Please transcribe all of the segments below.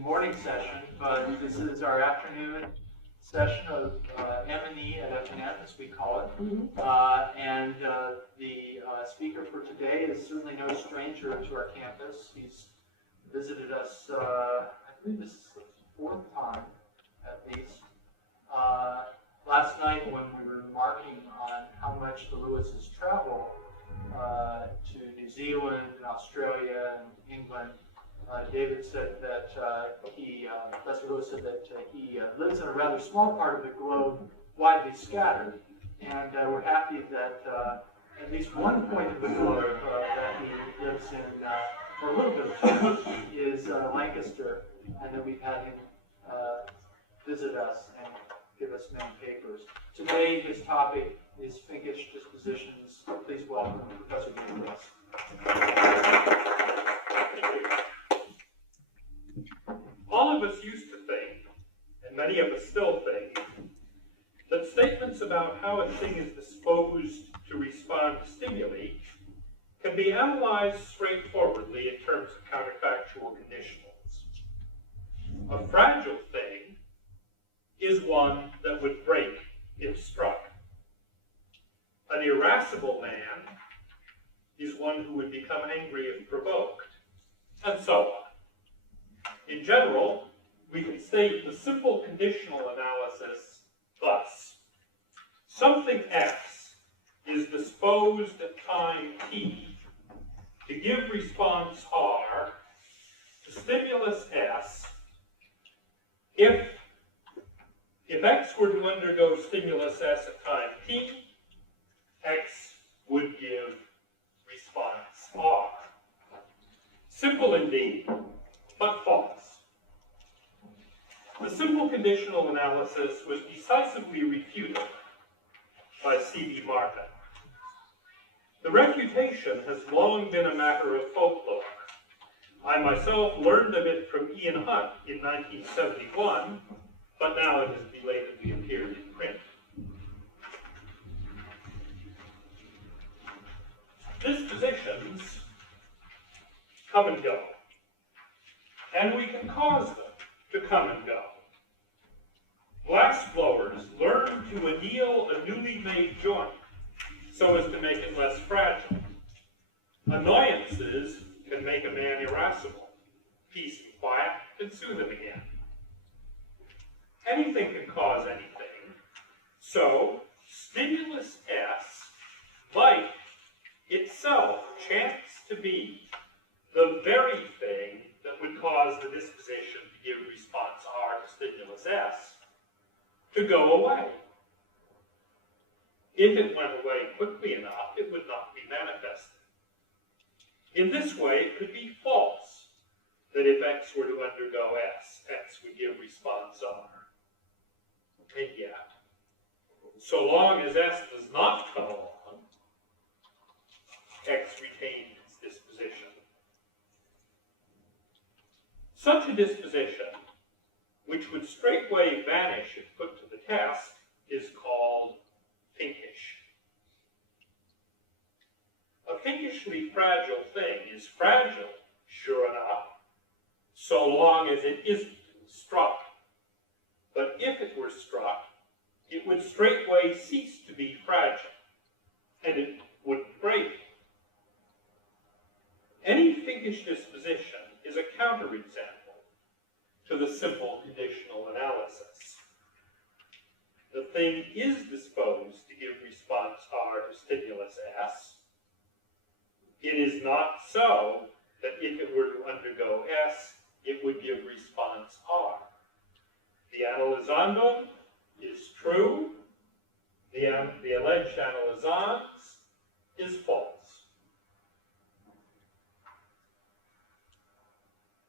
morning session, but this is our afternoon session of M&E at FNN, as we call it. And the speaker for today is certainly no stranger to our campus. He's visited us, I believe this is the fourth time at least. Last night when we were remarking on how much the Lewises travel to New Zealand and Australia and England, David said that Professor Lewis said that he lives in a rather small part of the globe, widely scattered, and we're happy that at least one point of the globe that he lives in, for a little bit of time, is Lancaster, and that we've had him visit us and give us many papers. Today, his topic is Finkish Dispositions. Please welcome Professor David Lewis. All of us used to think, and many of us still think, that statements about how a thing is disposed to respond to stimuli can be analyzed straightforwardly in terms of counterfactual conditionals. A fragile thing is one that would break if struck. An irascible man is one who would become angry if provoked, and so on. In general, we can state the simple conditional analysis thus. Something X is disposed at time T to give response R to stimulus S if X were to undergo stimulus S at time T, X would give response R. Simple indeed, but false. The simple conditional analysis was decisively refuted by C.B. Martin. The refutation has long been a matter of folklore. I myself learned of it from Ian Hunt in 1971, but now it has belatedly appeared in print. Dispositions come and go, and we can cause them to come and go. Glass blowers learn to anneal a newly made joint so as to make it less fragile. Annoyances can make a man irascible. Peace and quiet can soothe him again. Anything can cause anything, so stimulus S might itself chance to be the very thing that would cause the disposition to give response R to stimulus S to go away. If it went away quickly enough, it would not be manifested. In this way, it could be false that if X were to undergo S, X would give response R. And yet, so long as S does not come along, X retains its disposition. Such a disposition, which would straightway vanish if put to the test, is called Finkish. A Finkishly fragile thing is fragile, sure enough, so long as it isn't struck. But if it were struck, it would straightway cease to be fragile, and it wouldn't break. Any Finkish disposition is a counterexample to the simple conditional analysis. The thing is disposed to give response R to stimulus S. It is not so that if it were to undergo S, it would give response R. The analyzandum is true. The alleged analyzans is false.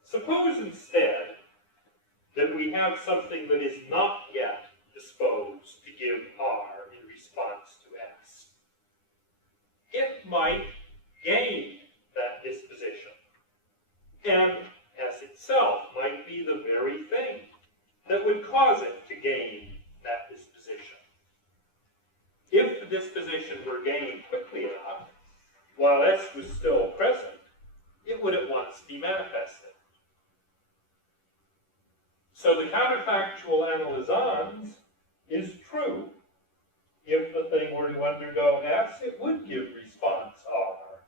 Suppose instead that we have something that is not yet disposed to give R in response to S. It might gain that disposition, and S itself might be the very thing that would cause it to gain that disposition. If the disposition were gained quickly enough, while S was still present, it would at once be manifested. So the counterfactual analyzans is true. If the thing were to undergo S, it would give response R.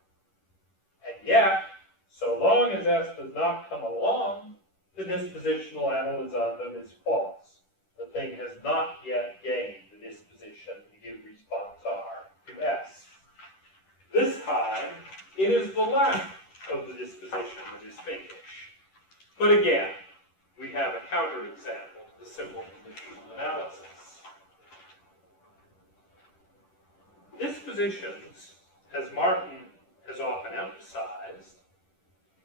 And yet, so long as S does not come along, the dispositional analysandum is false. The thing has not yet gained the disposition to give response R to S. This time, it is the lack of the disposition that is Finkish. But again, we have a counterexample to the simple conditional analysis. Dispositions, as Martin has often emphasized,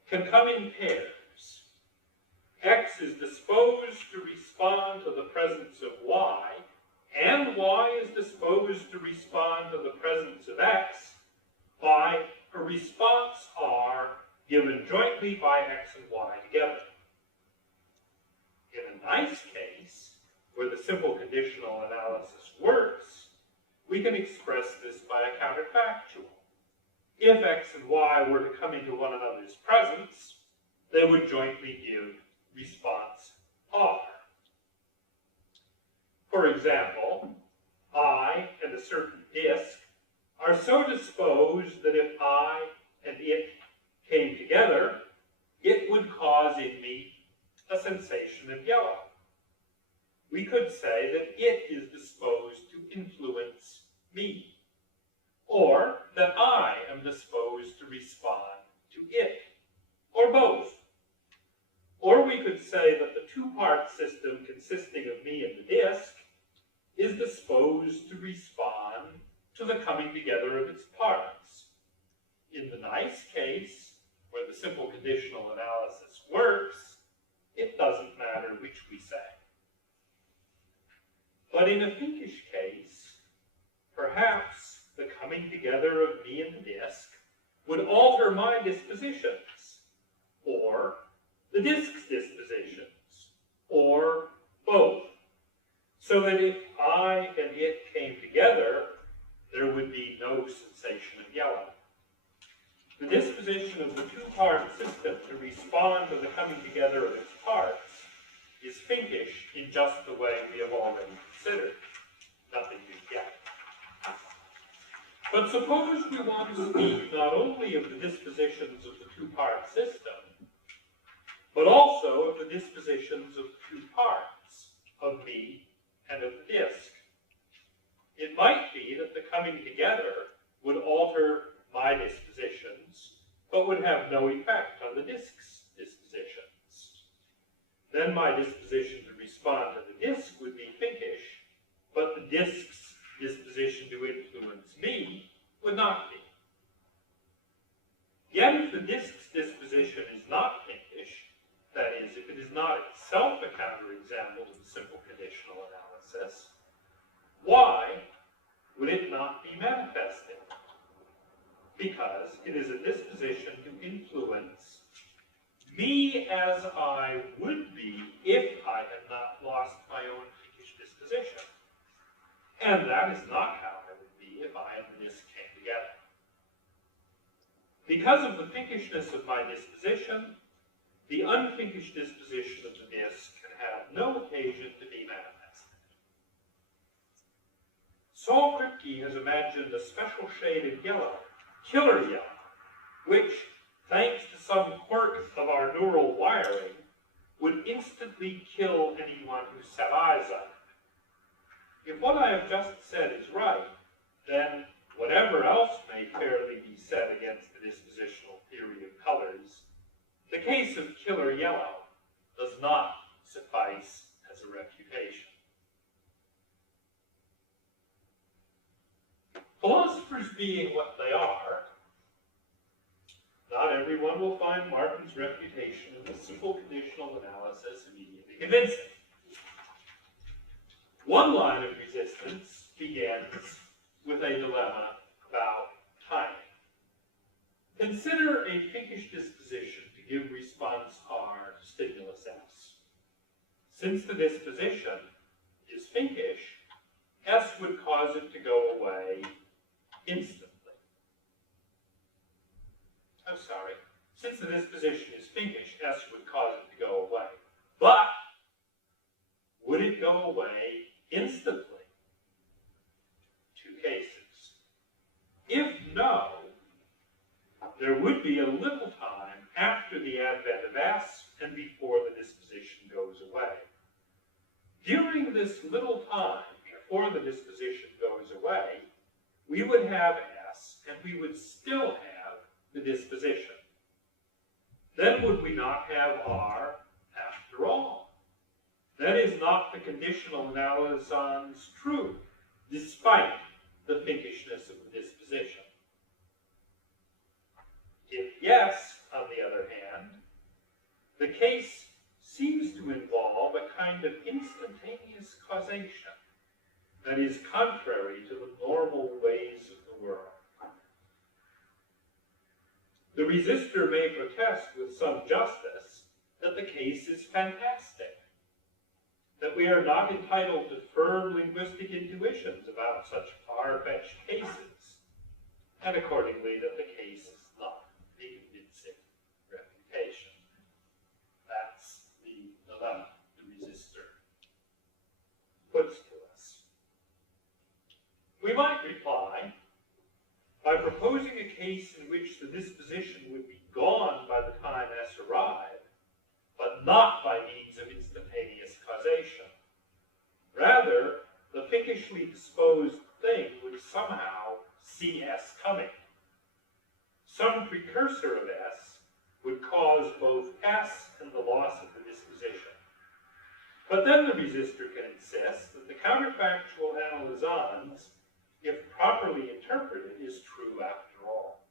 can come in pairs. X is disposed to respond to the presence of Y, and Y is disposed to respond to the presence of X by a response R given jointly by X and Y together. In a nice case, where the simple conditional analysis works, we can express this by a counterfactual. If X and Y were to come into one another's presence, they would jointly give response R. For example, I and a certain disk are so disposed that if I and it came together, it would cause in me a sensation of yellow. We could say that it is disposed to influence me, or that I am disposed to respond to it, or both. Or we could say that the two-part system consisting of me and the disk is disposed to respond to the coming together of its parts. In the nice case, where the simple conditional analysis works, it doesn't matter which we say. But in a Finkish case, perhaps the coming together of me and the disk would alter my dispositions, or the disk's dispositions, or both, so that if I and it came together, there would be no sensation of yellow. The disposition of the two-part system to respond to the coming together of its parts is Finkish in just the way we have already considered. Nothing new yet. But suppose we want to speak not only of the dispositions of the two-part system, but also of the dispositions of two parts, of me and of the disk. It might be that the coming together would alter my dispositions, but would have no effect on the disk's dispositions. Then my disposition to respond to the disk would be Finkish, but the disk's disposition to influence me would not be. Yet if the disk's disposition is not Finkish, that is, if it is not itself a counterexample to the simple conditional analysis, why would it not be manifested? Because it is a disposition to influence me as I would be if I had not lost my own Finkish disposition. And that is not how I would be if I and the disk came together. Because of the Finkishness of my disposition, the unfinkish disposition of the disk can have no occasion to be manifested. Saul Kripke has imagined a special shade of yellow, killer yellow, which, thanks to some quirk of our neural wiring, would instantly kill anyone who set eyes on it. If what I have just said is right, then whatever else may fairly be said against the dispositional theory of colors, the case of killer yellow does not suffice as a refutation. Philosophers being what they are, not everyone will find Martin's refutation of the simple conditional analysis immediately convincing. One line of resistance begins with a dilemma about timing. Consider a Finkish disposition to give response R to stimulus S. Since the disposition is Finkish, S would cause it to go away instantly. I'm sorry. Since the disposition is Finkish, S would cause it to go away. But would it go away instantly? Two cases. If no, there would be a little time after the advent of S and before the disposition goes away. During this little time before the disposition goes away, we would have S and we would still have the disposition. Then would we not have R after all? That is not the conditional analysons true, despite the Finkishness of the disposition. If yes, on the other hand, the case seems to involve a kind of instantaneous causation that is contrary to the normal ways of the world. The resistor may protest with some justice that the case is fantastic, that we are not entitled to firm linguistic intuitions about such far-fetched cases, and accordingly that the case is not a convincing refutation. That's the dilemma the resistor puts to us. We might reply by proposing a case in which the disposition would be gone by the time S arrived, but not by means of instantaneous causation. Rather, the Finkishly disposed thing would somehow see S coming. Some precursor of S would cause both S and the loss of the disposition. But then the resistor can insist that the counterfactual analysons, if properly interpreted, is true after all.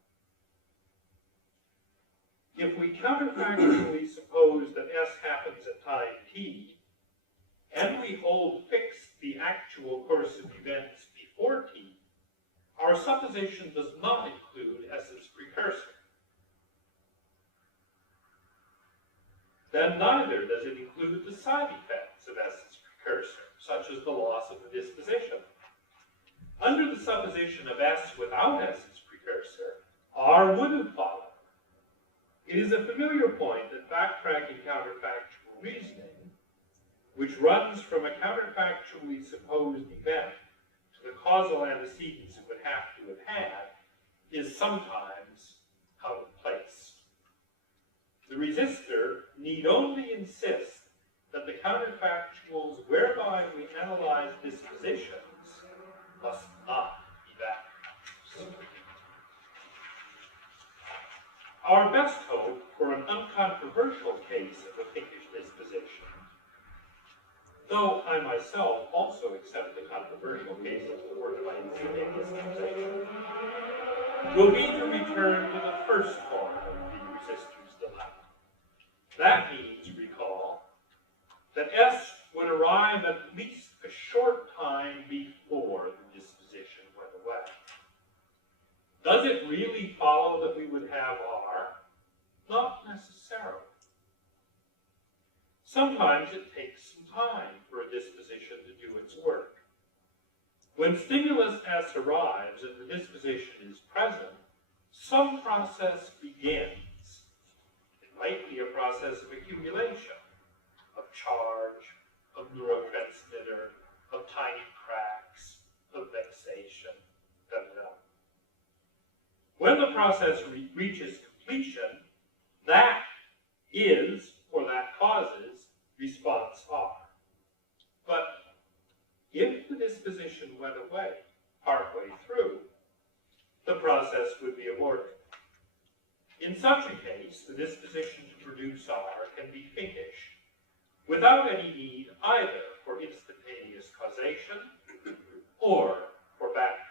If we counterfactually suppose that S happens at time t, and we hold fixed the actual course of events before t, our supposition does not include S's precursor. Then neither does it include the side effects of S's precursor, such as the loss of the disposition. Under the supposition of S without S's precursor, R would have followed. It is a familiar point that backtracking counterfactual reasoning, which runs from a counterfactually supposed event to the causal antecedents it would have to have had, is sometimes out of place. The resistor need only insist that the counterfactuals whereby we analyze dispositions must not be backtracks. Our best hope for an uncontroversial case of a Finkish disposition, though I myself also accept the controversial cases supported by instantaneous causation, will be to return to the first form of the resistor's dilemma. That means, recall, that S would arrive at least a short time before the disposition went away. Does it really follow that we would have R? Not necessarily. Sometimes it takes some time for a disposition to do its work. When stimulus S arrives and the disposition is present, some process begins. It might be a process of accumulation, of charge, of neurotransmitter, of tiny cracks, of vexation, etc. When the process reaches completion, that is, or that causes, response R. But if the disposition went away partway through, the process would be aborted. In such a case, the disposition to produce R can be Finkish, without any need either for instantaneous causation or for backtracking.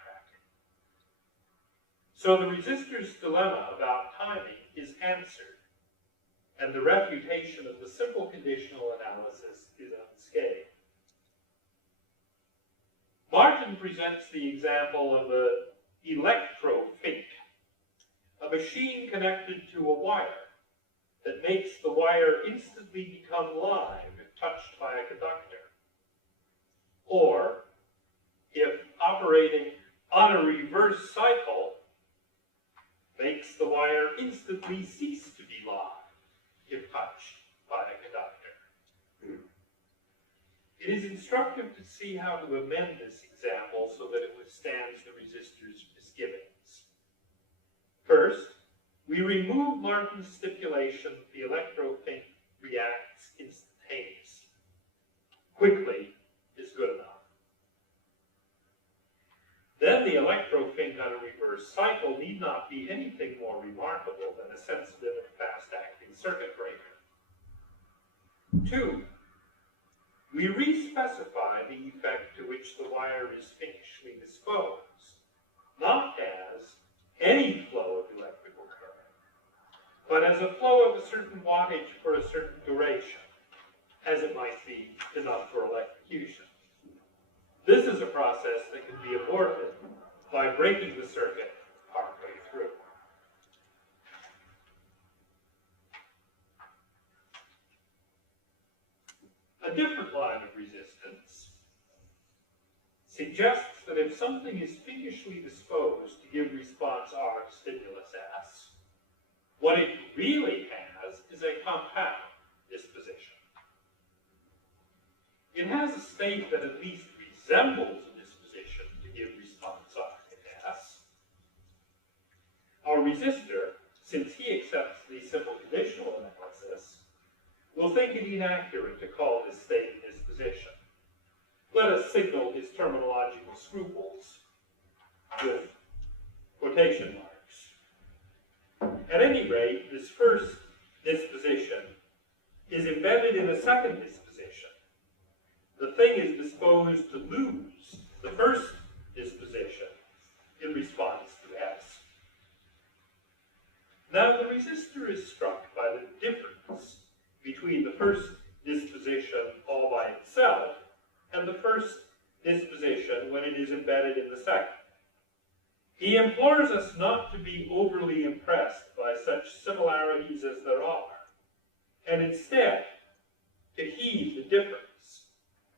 So the resistor's dilemma about timing is answered, and the refutation of the simple conditional analysis is unscathed. Martin presents the example of an electrofink, a machine connected to a wire that makes the wire instantly become live if touched by a conductor. Or, if operating on a reverse cycle, makes the wire instantly cease to be live if touched by a conductor. It is instructive to see how to amend this example so that it withstands the resistor's misgivings. First, we remove Martin's stipulation that the electrofink reacts instantaneously. Quickly is good enough. Then the electrofink on a reverse cycle need not be anything more remarkable than a sensitive and fast-acting circuit breaker. 2. We re-specify the effect to which the wire is Finkishly disposed, not as any flow of electrical current, but as a flow of a certain wattage for a certain duration, as it might be enough for electrocution. This is a process that can be aborted by breaking the circuit partway through. A different line of resistance suggests that if something is Finkishly disposed to give response R of stimulus S, what it really has is a compound disposition. It has a state that at least resembles a disposition to give response R to S. Our resistor, since he accepts the simple conditional analysis, will think it inaccurate to call this state a disposition. Let us signal his terminological scruples with quotation marks. At any rate, this first disposition is embedded in a second disposition. The thing is disposed to lose the first disposition in response to S. Now the resistor is struck by the difference between the first disposition all by itself and the first disposition when it is embedded in the second. He implores us not to be overly impressed by such similarities as there are, and instead to heed the difference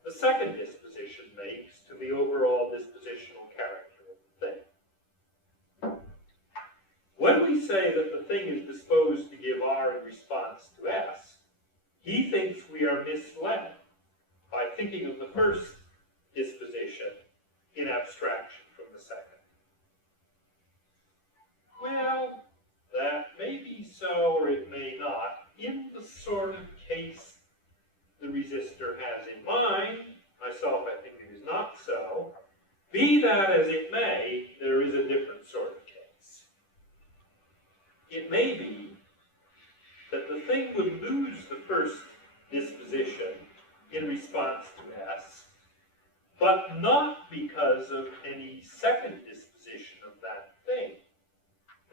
the second disposition makes to the overall dispositional character of the thing. When we say that the thing is disposed to give R in response to S, he thinks we are misled by thinking of the first disposition in abstraction from the second. Well, that may be so or it may not. In the sort of case the resistor has in mind, myself I think it is not so, be that as it may, there is a different sort of case. It may be that the thing would lose the first disposition in response to S, but not because of any second disposition of that thing,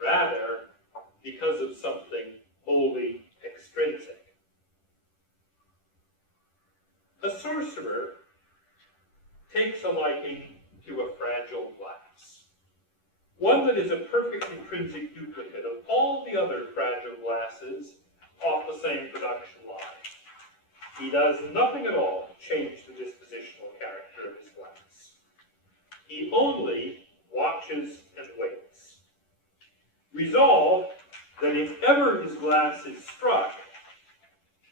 rather because of something wholly extrinsic. A sorcerer takes a liking to a fragile glass, one that is a perfect intrinsic duplicate of all the other fragile glasses off the same production line. He does nothing at all to change the dispositional character of his glass. He only watches and waits. Resolved that if ever his glass is struck,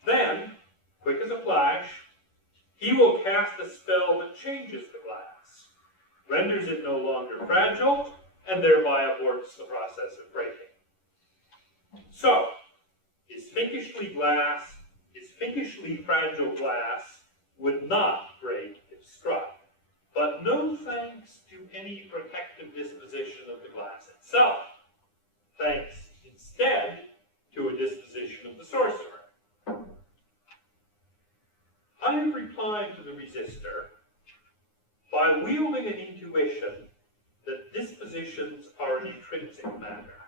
then, quick as a flash, he will cast a spell that changes the glass, renders it no longer fragile, and thereby aborts the process of breaking. So, his Finkishly fragile glass would not break if struck, but no thanks to any protective disposition of the glass itself, thanks instead to a disposition of the sorcerer. I am replying to the resistor by wielding an intuition that dispositions are an intrinsic matter,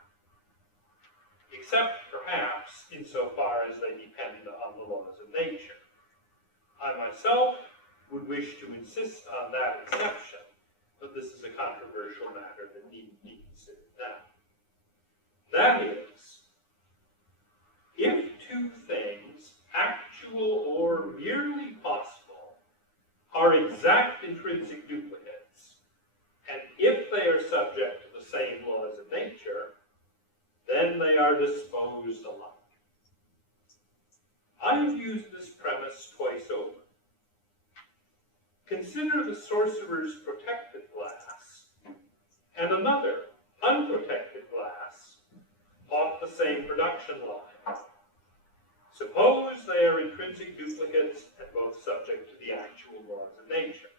except perhaps insofar as they depend on the laws of nature. I myself would wish to insist on that exception, but this is a controversial matter that needn't be considered now. That is, if two things, actual or merely possible, are exact intrinsic duplicates, and if they are subject to the same laws of nature, then they are disposed alike. I have used this premise twice over. consider the sorcerer's protected glass and another unprotected glass off the same production line. Suppose they are intrinsic duplicates and both subject to the actual laws of nature.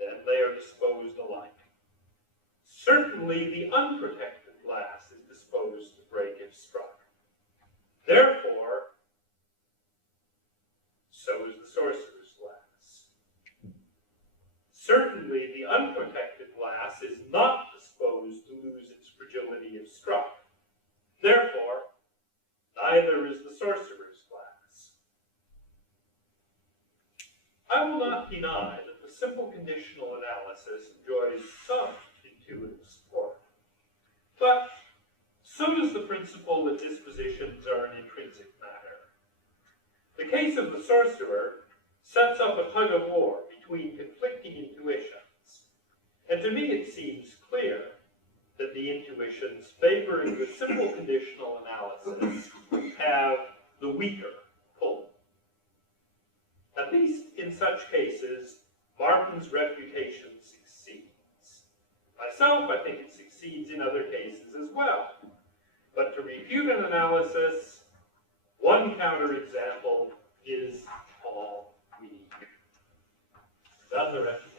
Then they are disposed alike. Certainly the unprotected glass is disposed to break if struck. Therefore, so is the sorcerer's glass. Certainly the unprotected glass is not disposed to lose its fragility if struck. Therefore, neither is the sorcerer's glass. I will not deny that the simple conditional analysis enjoys some intuitive support, but so does the principle that dispositions are an intrinsic matter. The case of the sorcerer sets up a tug of war between conflicting intuitions, and to me it seems clear that the intuitions favoring the simple conditional analysis have the weaker pull. At least in such cases, Martin's refutation succeeds. Myself, I think it succeeds in other cases as well. But to refute an analysis, one counterexample is all we need. That's the refutation.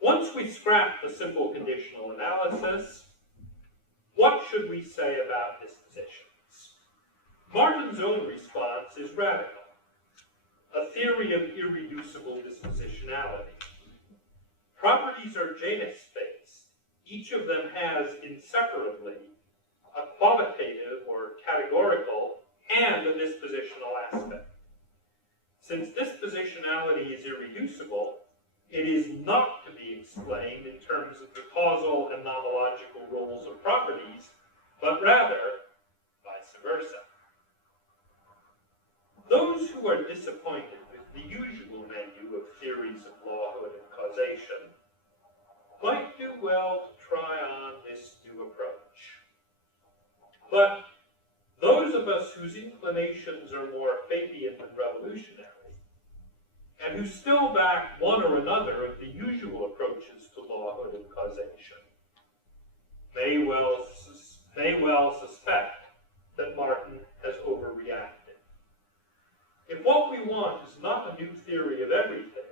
Once we scrap the simple conditional analysis, what should we say about dispositions? Martin's own response is radical. A theory of irreducible dispositionality. Properties are genus-based. Each of them has inseparably a qualitative or categorical and a dispositional aspect. Since dispositionality is irreducible, it is not to be explained in terms of the causal and nomological roles of properties, but rather vice versa. Those who are disappointed with the usual menu of theories of lawhood and causation might do well to try on this new approach. But those of us whose inclinations are more Fabian than revolutionary, and who still back one or another of the usual approaches to lawhood and causation, may well suspect that Martin has overreacted. If what we want is not a new theory of everything,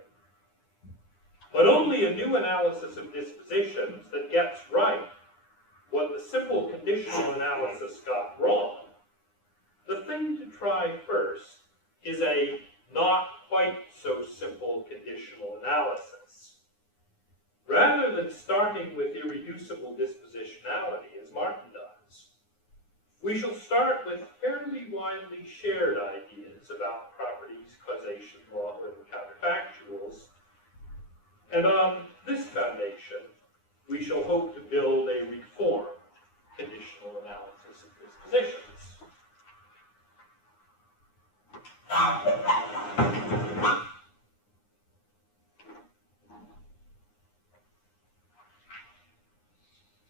but only a new analysis of dispositions that gets right what the simple conditional analysis got wrong, the thing to try first is a not quite so simple conditional analysis. Rather than starting with irreducible dispositionality, as Martin does, we shall start with fairly widely shared ideas about properties, causation, lawhood, and counterfactuals, and on this foundation, we shall hope to build a reformed conditional analysis of dispositions.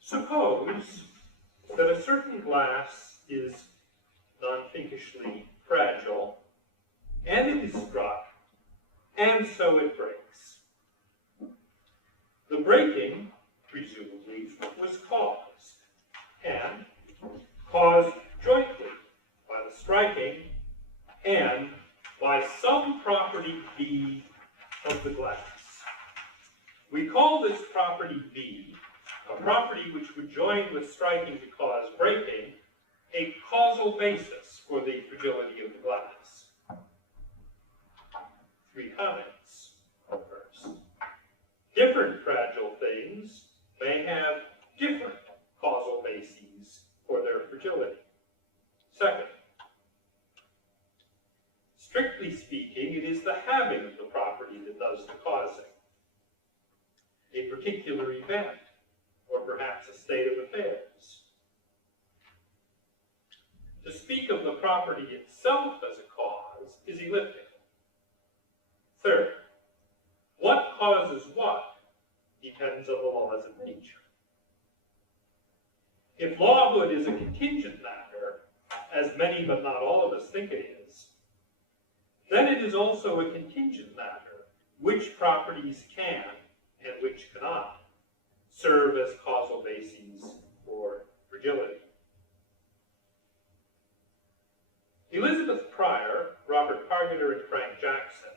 Suppose that a certain glass is non-Finkishly fragile, and it is struck, and so it breaks. The breaking, presumably, was caused, and caused jointly by the striking and by some property B of the glass. We call this property B, a property which would join with striking to cause breaking, a causal basis for the fragility of the glass. Three comments. First, different fragile things may have different causal bases for their fragility. Second, strictly speaking, it is the having of the property that does the causing. A particular event, or perhaps a state of affairs. To speak of the property itself as a cause is elliptical. Third, what causes what depends on the laws of nature. If lawhood is a contingent matter, as many but not all of us think it is, then it is also a contingent matter which properties can and which cannot serve as causal bases for fragility. Elizabeth Pryor, Robert Pargeter, and Frank Jackson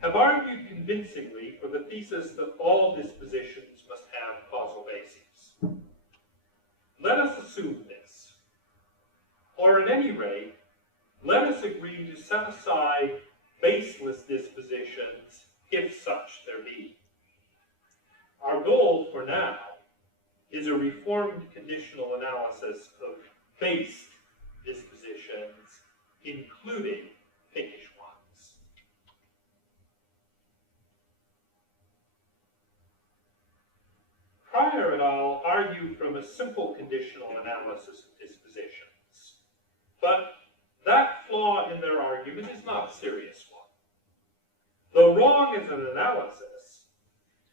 have argued convincingly for the thesis that all dispositions must have causal bases. Let us assume this, or at any rate, let us agree to set aside baseless dispositions, if such there be. Our goal for now is a reformed conditional analysis of based dispositions, including Finkish ones. Pryor et al. Argue from a simple conditional analysis of dispositions, but that flaw in their argument is not a serious one. Though wrong as an analysis,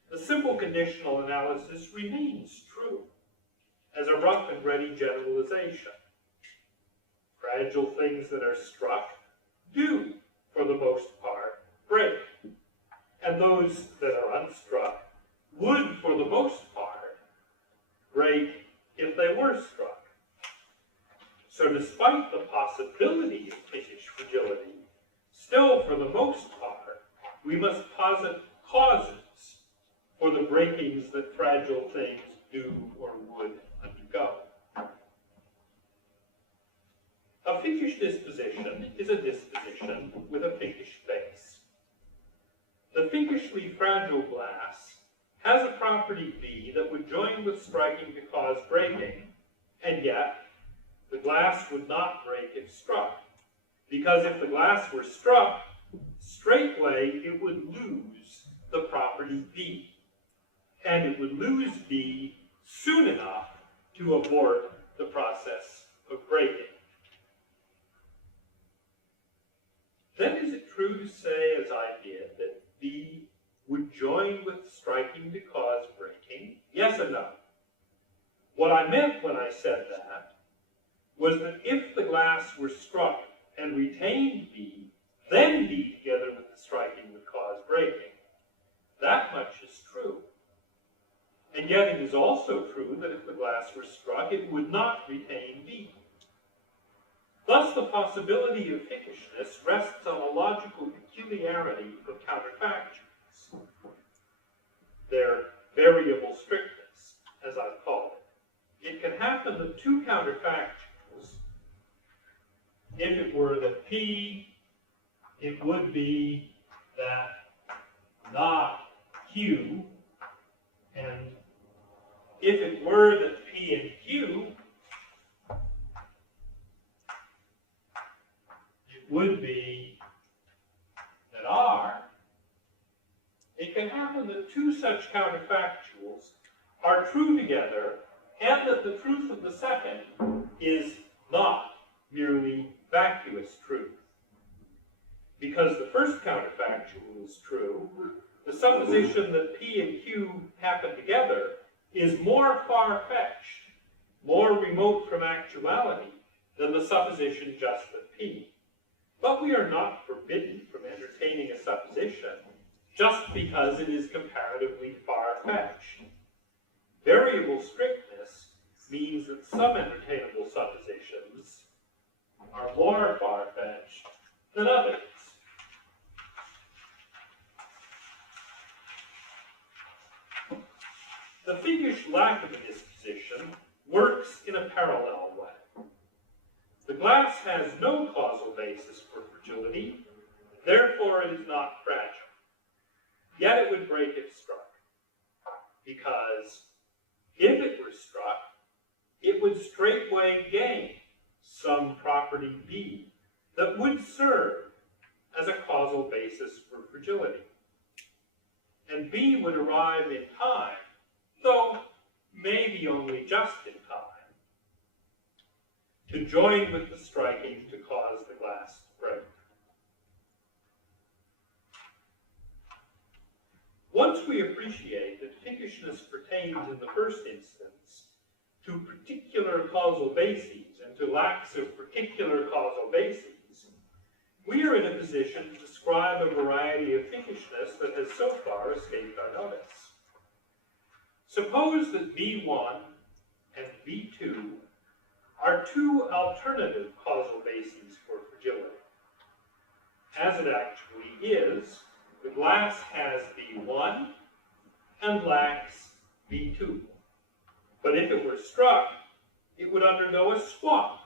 the simple conditional analysis remains true as a rough and ready generalization. Fragile things that are struck do, for the most part, break, and those that are unstruck would, for the most part, break if they were struck. So despite the possibility of Finkish fragility, still, for the most part, we must posit causes for the breakings that fragile things do or would undergo. A Finkish disposition is a disposition with a Finkish base. The Finkishly fragile glass has a property B that would join with striking to cause breaking, and yet the glass would not break if struck, because if the glass were struck, straightway it would lose the property B, and it would lose B soon enough to abort the process of breaking. Then is it true to say, as I did, that B would join with striking to cause breaking? Yes and no. What I meant when I said that was that if the glass were struck and retained B, then B together with the striking would cause breaking. That much is true. And yet it is also true that if the glass were struck, it would not retain B. Thus, the possibility of Finkishness rests on a logical peculiarity of counterfactuals, their variable strictness, as I've called it. It can happen that two counterfactuals, if it were that P, it would be that not Q, and if it were that P and Q, it would be that R. It can happen that two such counterfactuals are true together, and that the truth of the second is not merely vacuous truth. Because the first counterfactual is true, the supposition that P and Q happen together is more far-fetched, more remote from actuality than the supposition just that P. But we are not forbidden from entertaining a supposition just because it is comparatively far-fetched. Variable strictness means that some entertainable suppositions are more far-fetched than others. The Finkish lack of a disposition works in a parallel way. The glass has no causal basis for fragility, therefore it is not fragile. Yet it would break if struck, because if it were struck, it would straightway gain some property B that would serve as a causal basis for fragility. And B would arrive in time, though maybe only just in time, to join with the striking to cause the glass to break. Once we appreciate that Finkishness pertains in the first instance to particular causal bases and to lacks of particular causal bases, we are in a position to describe a variety of Finkishness that has so far escaped our notice. Suppose that V1 and V2 are two alternative causal bases for fragility. As it actually is, the glass has V1 and lacks V2. But if it were struck, it would undergo a swap.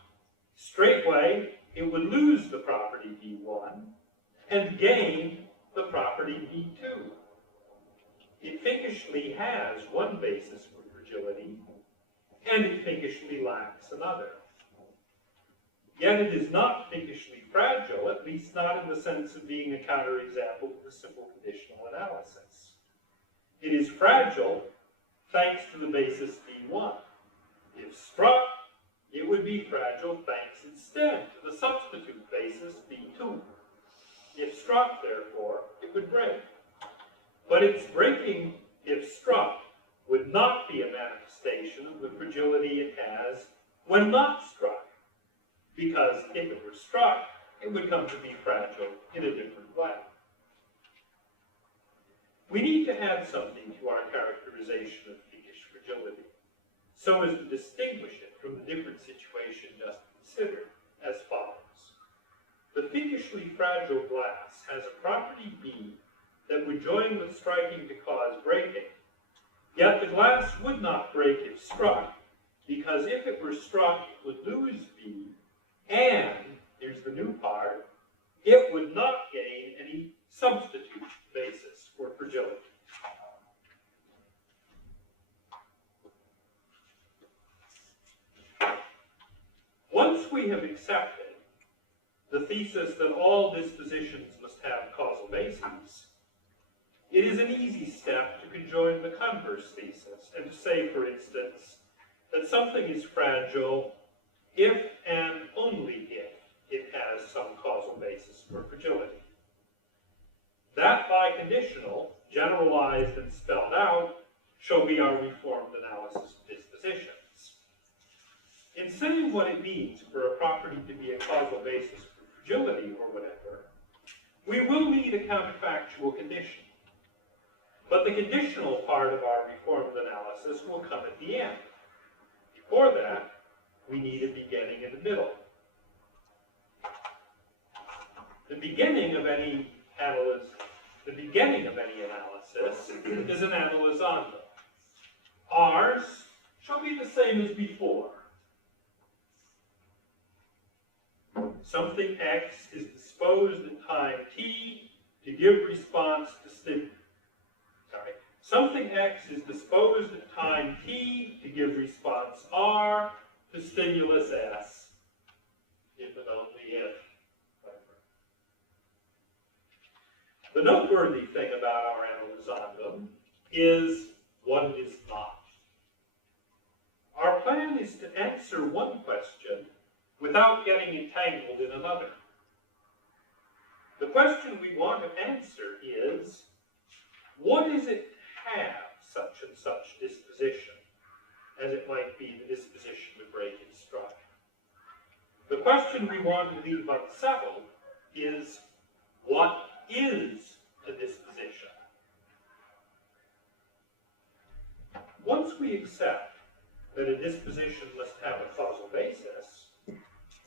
Straightway, it would lose the property V1 and gain the property V2. It finkishly has one basis for fragility, and it finkishly lacks another. Yet it is not finkishly fragile, at least not in the sense of being a counterexample to the simple conditional analysis. It is fragile thanks to the basis V1. If struck, it would be fragile thanks instead to the substitute basis V2. If struck, therefore, it would break. But its breaking, if struck, would not be a manifestation of the fragility it has when not struck, because if it were struck, it would come to be fragile in a different way. We need to add something to our characterization of Finkish fragility, so as to distinguish it from the different situation just considered, as follows. The Finkishly fragile glass has a property B that would join with striking to cause breaking, yet the glass would not break if struck, because if it were struck, it would lose B, and, here's the new part, it would not gain any substitute basis for fragility. Once we have accepted the thesis that all dispositions must have causal bases, it is an easy step to conjoin the converse thesis and to say, for instance, that something is fragile if and only if it has some causal basis for fragility. That biconditional, generalized and spelled out, shall be our reformed analysis of dispositions. In saying what it means for a property to be a causal basis for fragility or whatever, we will need a counterfactual condition. But the conditional part of our reformed analysis will come at the end. Before that, we need a beginning and a middle. The beginning of any analysis is an analyzando. Ours shall be the same as before. Something X is disposed at time T to give response to stimulus. Something X is disposed at time T to give response R to stimulus S, if and only if. The noteworthy thing about our analyzandum is what it is not. Our plan is to answer one question without getting entangled in another. The question we want to answer is, what is it to have such and such disposition, as it might be the disposition to break and strike? The question we want to leave unsettled is, what is a disposition? Once we accept that a disposition must have a causal basis,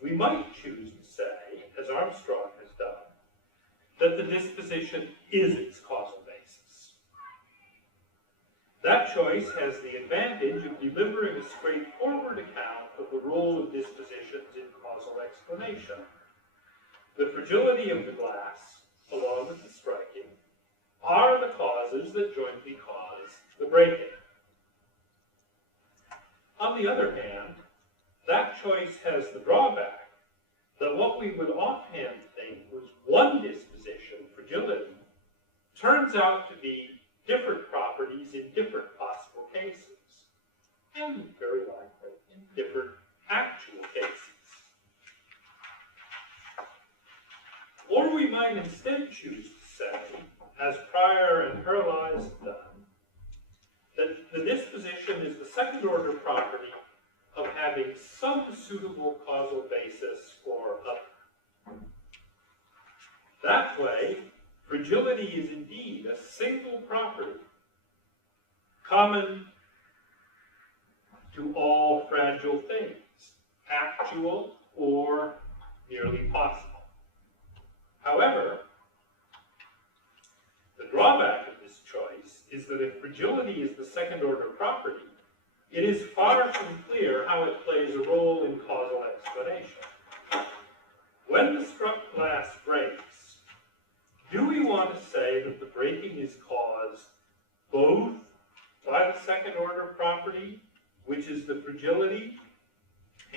we might choose to say, as Armstrong has done, that the disposition is its causal basis. That choice has the advantage of delivering a straightforward account of the role of dispositions in causal explanation. The fragility of the glass, along with the striking, are the causes that jointly cause the breaking. On the other hand, that choice has the drawback that what we would offhand think was one disposition, fragility, turns out to be different properties in different possible cases, and very likely in different actual cases. Or we might instead choose to say, as Pryor and Hurley have done, that the disposition is the second-order property of having some suitable causal basis for other. That way, fragility is indeed a single property, common to all fragile things, actual or merely possible. However, the drawback of this choice is that if fragility is the second-order property, it is far from clear how it plays a role in causal explanation. When the struck glass breaks, do we want to say that the breaking is caused both by the second-order property, which is the fragility,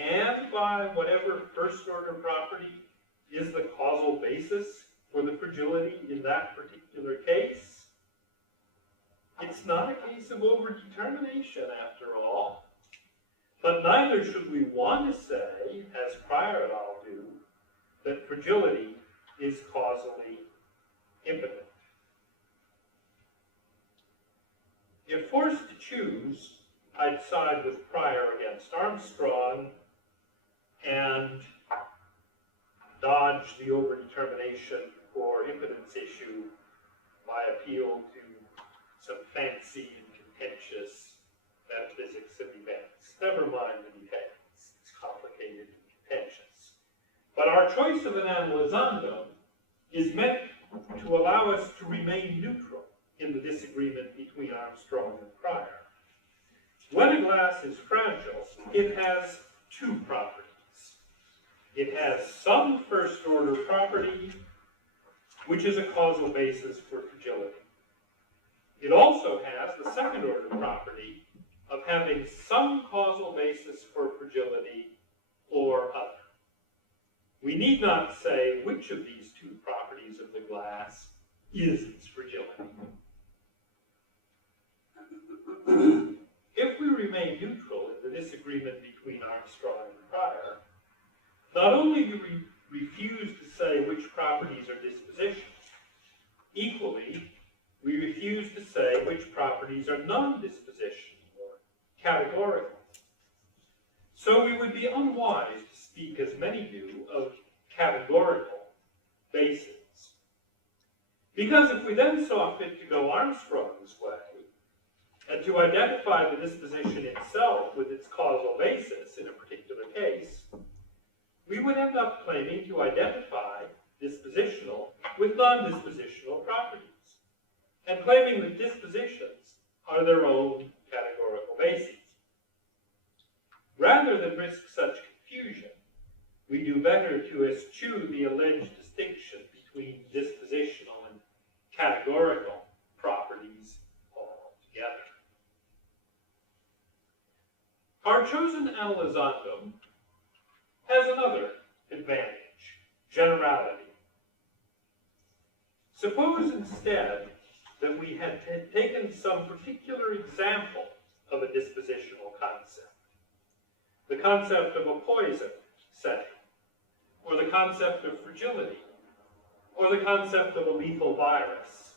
and by whatever first-order property is the causal basis for the fragility in that particular case? It's not a case of overdetermination, after all. But neither should we want to say, as prior et al. Do, that fragility is causally impotent. If forced to choose, I'd side with Prior against Armstrong and dodge the overdetermination or impotence issue by appeal to some fancy and contentious metaphysics of events. Never mind the details. It's complicated and contentious. But our choice of an analyzandum is meant to allow us to remain neutral in the disagreement between Armstrong and Prior. When a glass is fragile, it has two properties. It has some first-order property, which is a causal basis for fragility. It also has the second-order property of having some causal basis for fragility or other. We need not say which of these two properties of the glass is its fragility. If we remain neutral in the disagreement between Armstrong and Prior, not only do we refuse to say which properties are dispositions, equally, we refuse to say which properties are non-dispositional or categorical. So we would be unwise to speak, as many do, of categorical bases. Because if we then saw fit to go Armstrong's way, and to identify the disposition itself with its causal basis in a particular case, we would end up claiming to identify dispositional with non-dispositional properties, and claiming that dispositions are their own categorical bases. Rather than risk such confusion, we do better to eschew the alleged distinction between dispositional and categorical properties altogether. Our chosen analyzandum has another advantage: generality. Suppose instead that we had taken some particular example of a dispositional concept. The concept of a poison, say, or the concept of fragility, or the concept of a lethal virus.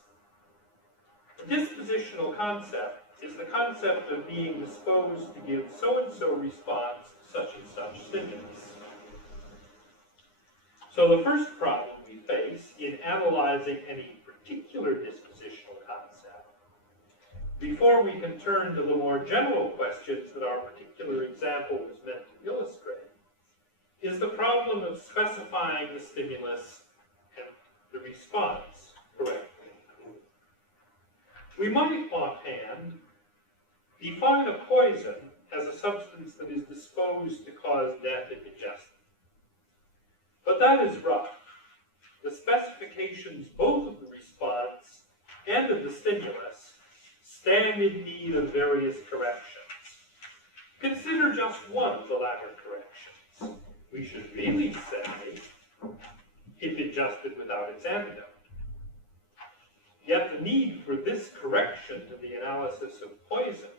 A dispositional concept is the concept of being disposed to give so-and-so response to such and such stimulus. So the first problem we face in analyzing any particular dispositional concept, before we can turn to the more general questions that our particular example was meant to illustrate, is the problem of specifying the stimulus and the response correctly. We might offhand define a poison as a substance that is disposed to cause death if ingested. But that is rough. The specifications both of the response and of the stimulus stand in need of various corrections. Consider just one of the latter corrections. We should really say, if ingested without its antidote. Yet the need for this correction to the analysis of poison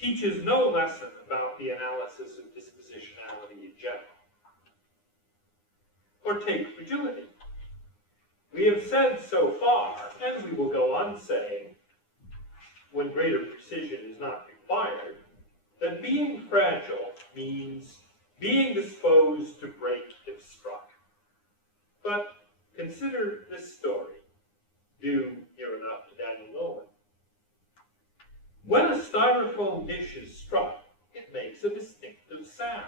teaches no lesson about the analysis of dispositionality in general. Or take fragility. We have said so far, and we will go on saying, when greater precision is not required, that being fragile means being disposed to break if struck. But consider styrofoam dish is struck, it makes a distinctive sound.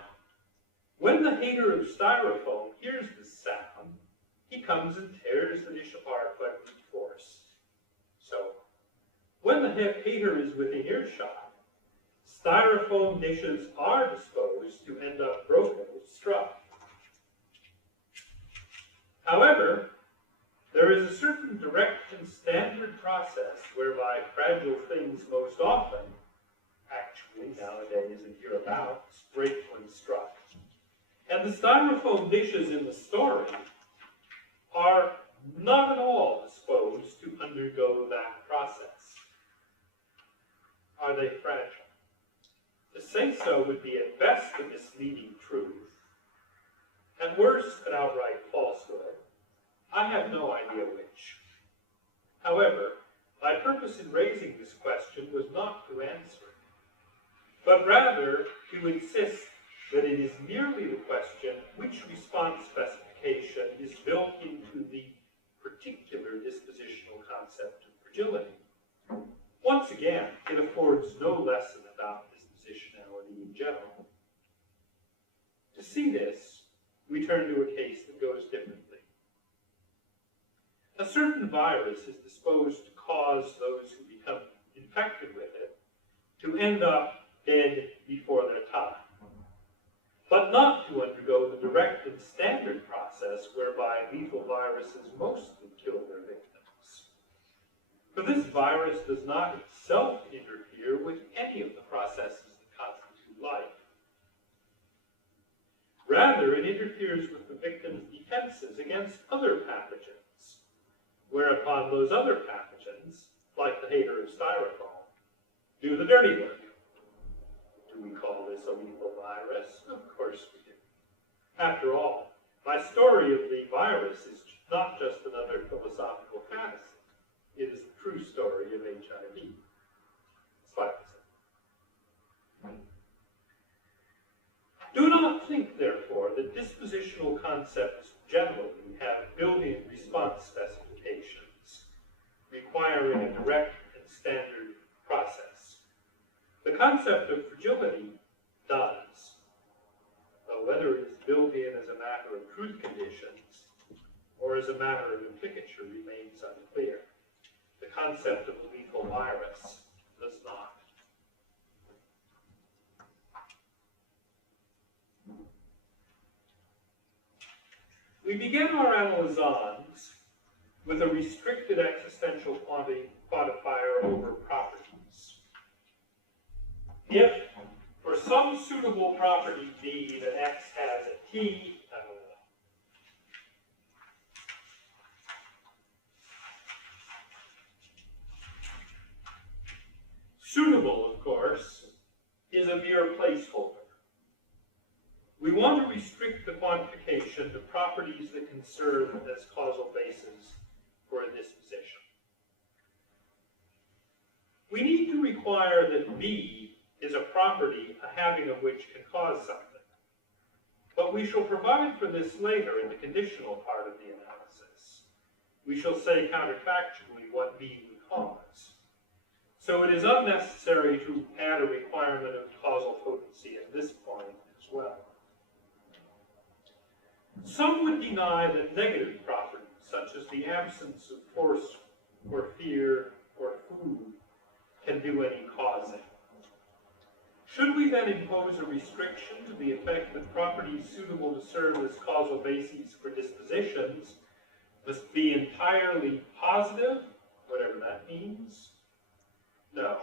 When the hater of styrofoam hears this sound, he comes and tears the dish apart by brute force. So, when the hater is within earshot, styrofoam dishes are disposed to end up broken if struck. However, there is a certain direct and standard process whereby fragile things most often, actually nowadays and hereabouts, break when struck. And the styrofoam dishes in the story are not at all disposed to undergo that process. Are they fragile? To say so would be at best a misleading truth, at worst an outright falsehood. I have no idea which. However, my purpose in raising this question was not to answer it, but rather to insist that it is merely the question which response specification is built into the particular dispositional concept of fragility. Once again, it affords no lesson about dispositionality in general. To see this, we turn to a case that goes differently. A certain virus is disposed to cause those who become infected with it to end up dead before their time, but not to undergo the direct and standard process whereby lethal viruses mostly kill their victims. For this virus does not itself interfere with any of the processes that constitute life. Rather, it interferes with the victim's defenses against other pathogens, whereupon those other pathogens, like the hater of styrofoam, do the dirty work. Do we call this a lethal virus? Of course we do. After all, my story of the virus is not just another philosophical fantasy. It is the true story of HIV. Slide this. Do not think, therefore, that dispositional concepts generally have built-in response specifications requiring a direct and standard process. The concept of fragility does, though whether it is built in as a matter of truth conditions or as a matter of implicature remains unclear. The concept of a lethal virus does not. We begin our analyses with a restricted existential quantifier over properties. If, for some suitable property B that X has a T, suitable, of course, is a mere placeholder. We want to restrict the quantification to properties that can serve as causal bases for a disposition. We need to require that B is a property, a having of which can cause something. But we shall provide for this later in the conditional part of the analysis. We shall say counterfactually what B would cause. So it is unnecessary to add a requirement of causal potency at this point as well. Some would deny that negative properties, such as the absence of force or fear or food, can do any causing. Should we then impose a restriction to the effect that properties suitable to serve as causal bases for dispositions must be entirely positive, whatever that means? No.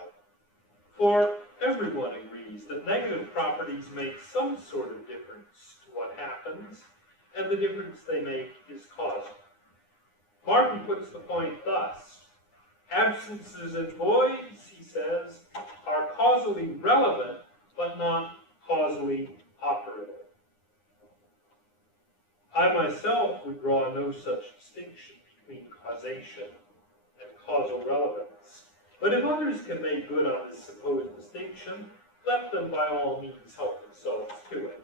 For everyone agrees that negative properties make some sort of difference to what happens, and the difference they make is causal. Martin puts the point thus: absences and voids, he says, are causally relevant, but not causally operative. I myself would draw no such distinction between causation and causal relevance. But if others can make good on this supposed distinction, let them by all means help themselves to it.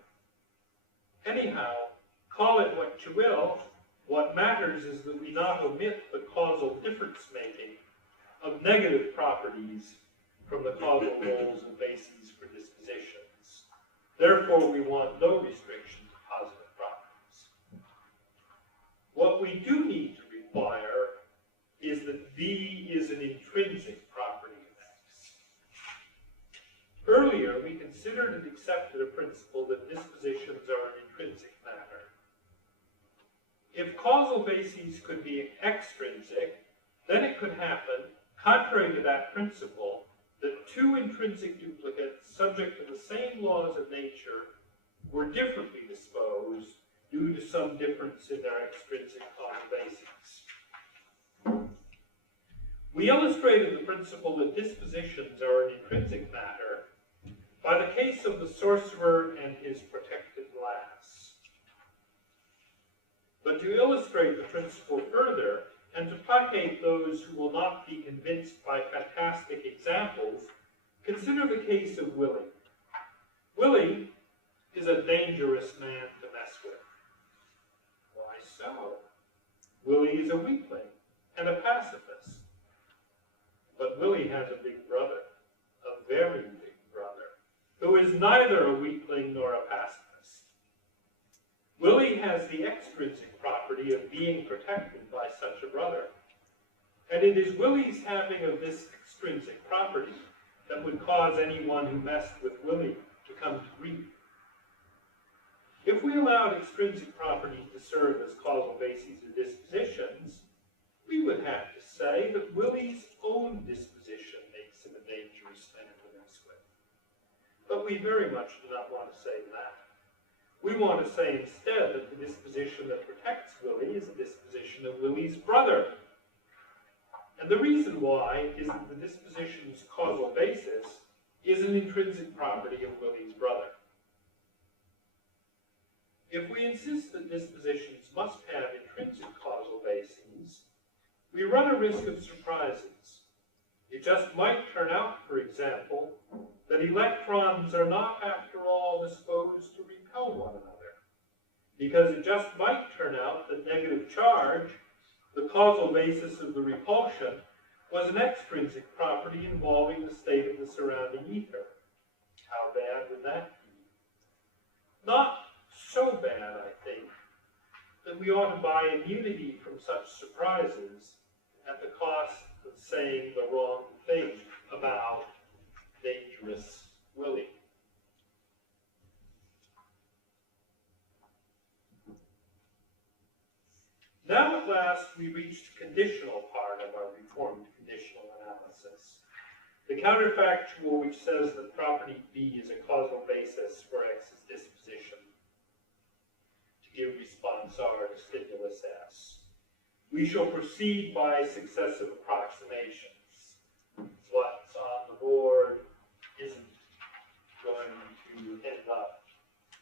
Anyhow, call it what you will, what matters is that we not omit the causal difference-making of negative properties from the causal roles of Therefore, we want no restriction to positive properties. What we do need to require is that B is an intrinsic property of X. Earlier, we considered and accepted a principle that dispositions are an intrinsic matter. If causal bases could be extrinsic, then it could happen, contrary to that principle, that two intrinsic duplicates subject to the same laws of nature were differently disposed due to some difference in their extrinsic causal bases. We illustrated the principle that dispositions are an intrinsic matter by the case of the sorcerer and his protected glass. But to illustrate the principle further, and to placate those who will not be convinced by fantastic examples, consider the case of Willie. Willie is a dangerous man to mess with. Why so? Willie is a weakling and a pacifist. But Willie has a big brother, a very big brother, who is neither a weakling nor a pacifist. Willie has the extrinsic property of being protected by such a brother. And it is Willie's having of this extrinsic property that would cause anyone who messed with Willie to come to grief. If we allowed extrinsic properties to serve as causal bases of dispositions, we would have to say that Willie's own disposition makes him a dangerous man to mess with. But we very much do not want to say that. We want to say instead that the disposition that protects Willie is a disposition of Willie's brother. And the reason why is that the disposition's causal basis is an intrinsic property of Willie's brother. If we insist that dispositions must have intrinsic causal bases, we run a risk of surprises. It just might turn out, for example, that electrons are not, after all, disposed to repel one another, because it just might turn out that negative charge, the causal basis of the repulsion, was an extrinsic property involving the state of the surrounding ether. How bad would that be? Not so bad, I think, that we ought to buy immunity from such surprises at the cost of saying the wrong thing about dangerous Willie. Now at last we reached the conditional part of our reformed conditional analysis. The counterfactual which says that property B is a causal basis for X's disposition to give response R to stimulus S. We shall proceed by successive approximations. What's on the board isn't going to end up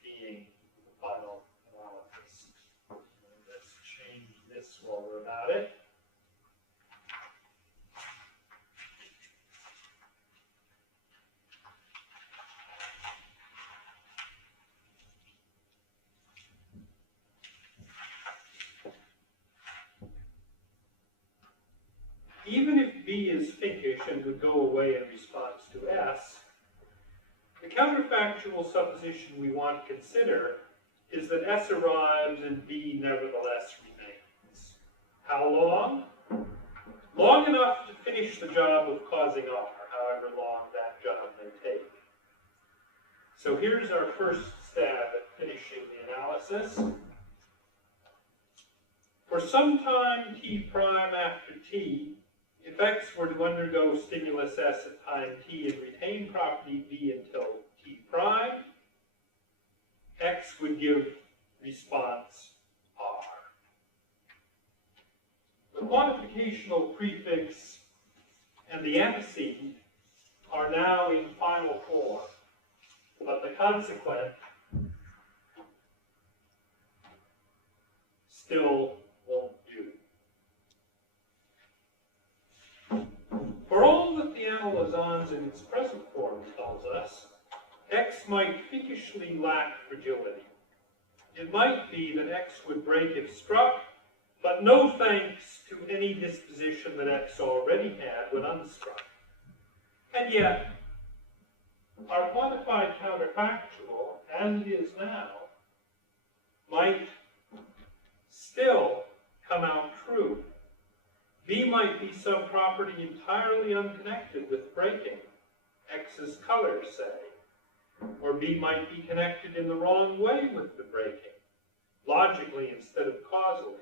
being the final analysis. Let's change this while we're about it. Even if B is Finkish and would go away in response to S, the counterfactual supposition we want to consider is that S arrives and B nevertheless remains. How long? Long enough to finish the job of causing R, however long that job may take. So here's our first stab at finishing the analysis. For some time t prime after t, if X were to undergo stimulus S at time t and retain property B until t prime, X would give response R. The quantificational prefix and the antecedent are now in final form, but the consequent still won't do. For all that the analysons in its present form tells us, X might fickishly lack fragility. It might be that X would break if struck, but no thanks to any disposition that X already had when unstruck. And yet, our quantified counterfactual as it is now, might still come out true. B might be some property entirely unconnected with braking, X's color, say. Or B might be connected in the wrong way with the braking, logically instead of causally.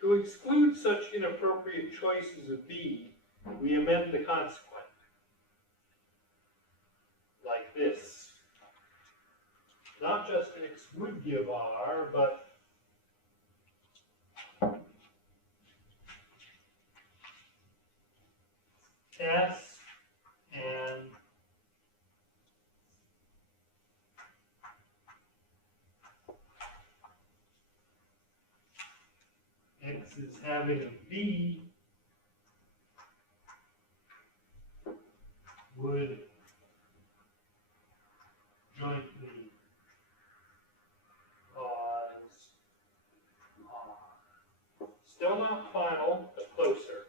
To exclude such inappropriate choices of B, we amend the consequent, like this. Not just X would give R, but S and X is having a B would jointly cause R. Still not final, but closer.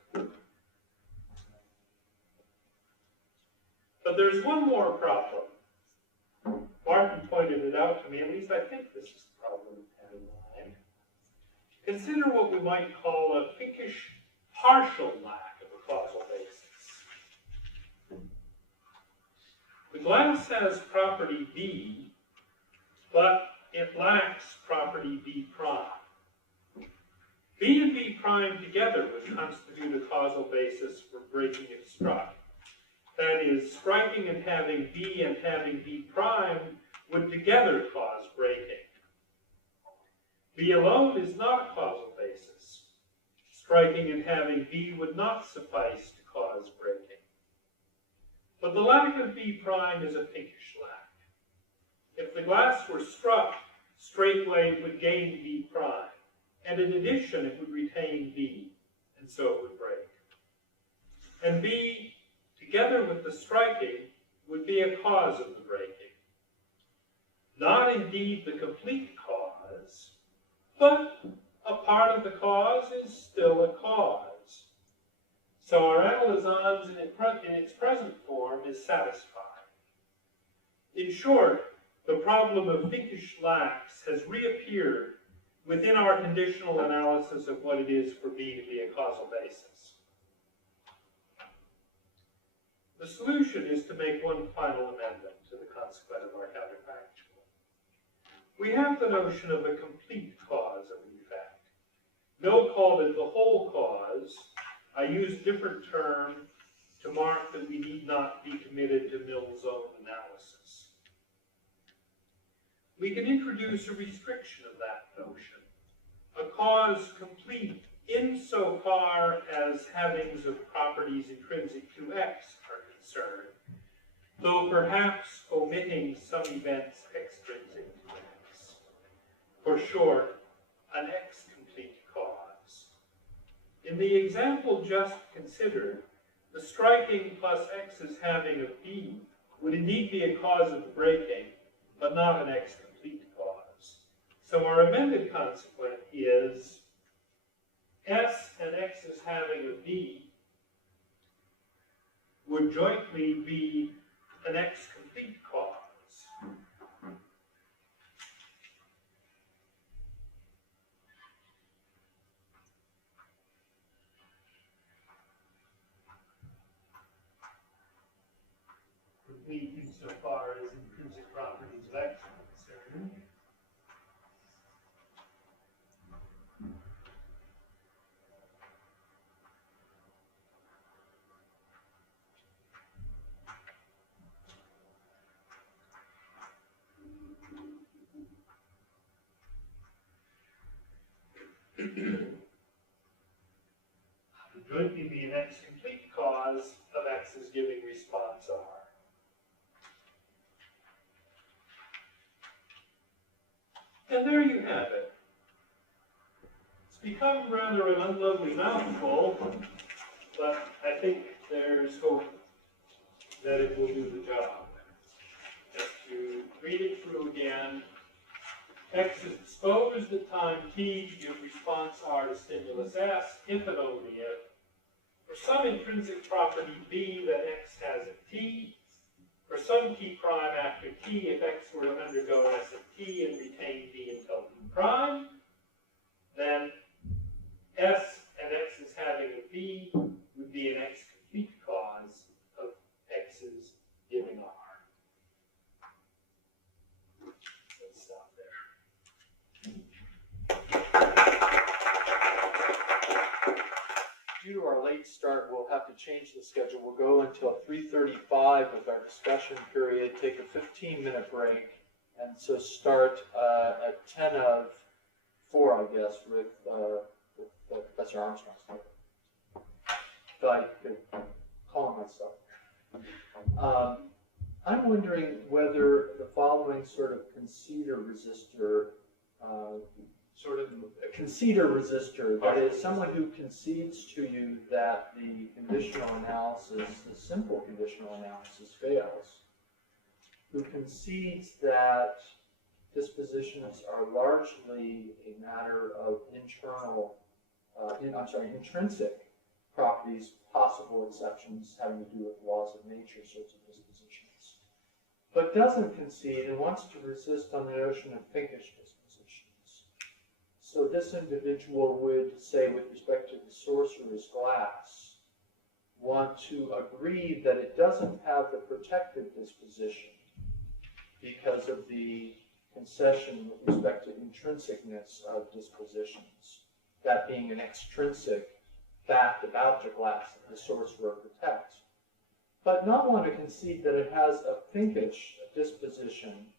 But there's one more problem. Martin pointed it out to me, at least I think this is problem 10 in 9. Consider what we might call a Finkish partial lack of a causal basis. The glass has property B, but it lacks property B prime. B and B prime together would constitute a causal basis for breaking if struck. That is, striking and having B and having B prime would together cause breaking. B alone is not a causal basis. Striking and having B would not suffice to cause breaking. But the lack of B prime is a Finkish lack. If the glass were struck, straightway it would gain B prime, and in addition it would retain B, and so it would break. And B, together with the striking, would be a cause of the breaking. Not indeed the complete cause, but a part of the cause is still a cause. So our analysons in its present form is satisfied. In short, the problem of Finkish lacks has reappeared within our conditional analysis of what it is for B to be a causal basis. The solution is to make one final amendment to the consequent of our counterfactual. We have the notion of a complete cause of an effect. Mill called it the whole cause. I use a different term to mark that we need not be committed to Mill's own analysis. We can introduce a restriction of that notion. A cause complete insofar as havings of properties intrinsic to X are concerned, though perhaps omitting some events extrinsic to X. For short, an X-complete cause. In the example just considered, the striking plus X's having of B would indeed be a cause of the breaking, but not an X-complete cause. So our amended consequent is S and X's having of B would jointly be an X-complete cause. Complete insofar as intrinsic properties of X are concerned. Jointly be an X-complete cause of X's giving response R. And there you have it. It's become rather an unlovely mouthful, but I think there's hope that it will do the job. Just to read it through again. X is disposed at time t to give response R to stimulus S, if and only if, for some intrinsic property B that X has at t, for some t prime after t if x were to undergo s of t and retain b until t prime, then s and x is having a v would be an x complete cause of x's giving r. Let's stop there. Due to our late start, we'll have to change the schedule. We'll go until 3:35 with our discussion period, take a 15-minute break, and so start at 10 of 4, I guess, with Professor Armstrong's paper. So I could call him myself. I'm wondering whether the following sort of conceder resistor, that is, someone who concedes to you that the conditional analysis, the simple conditional analysis fails, who concedes that dispositions are largely a matter of intrinsic properties, possible exceptions having to do with laws of nature sorts of dispositions, but doesn't concede and wants to resist on the notion of Finkish dispositions. So this individual would say, with respect to the sorcerer's glass, want to agree that it doesn't have the protective disposition because of the concession with respect to intrinsicness of dispositions, that being an extrinsic fact about the glass that the sorcerer protects, but not want to concede that it has a Finkish disposition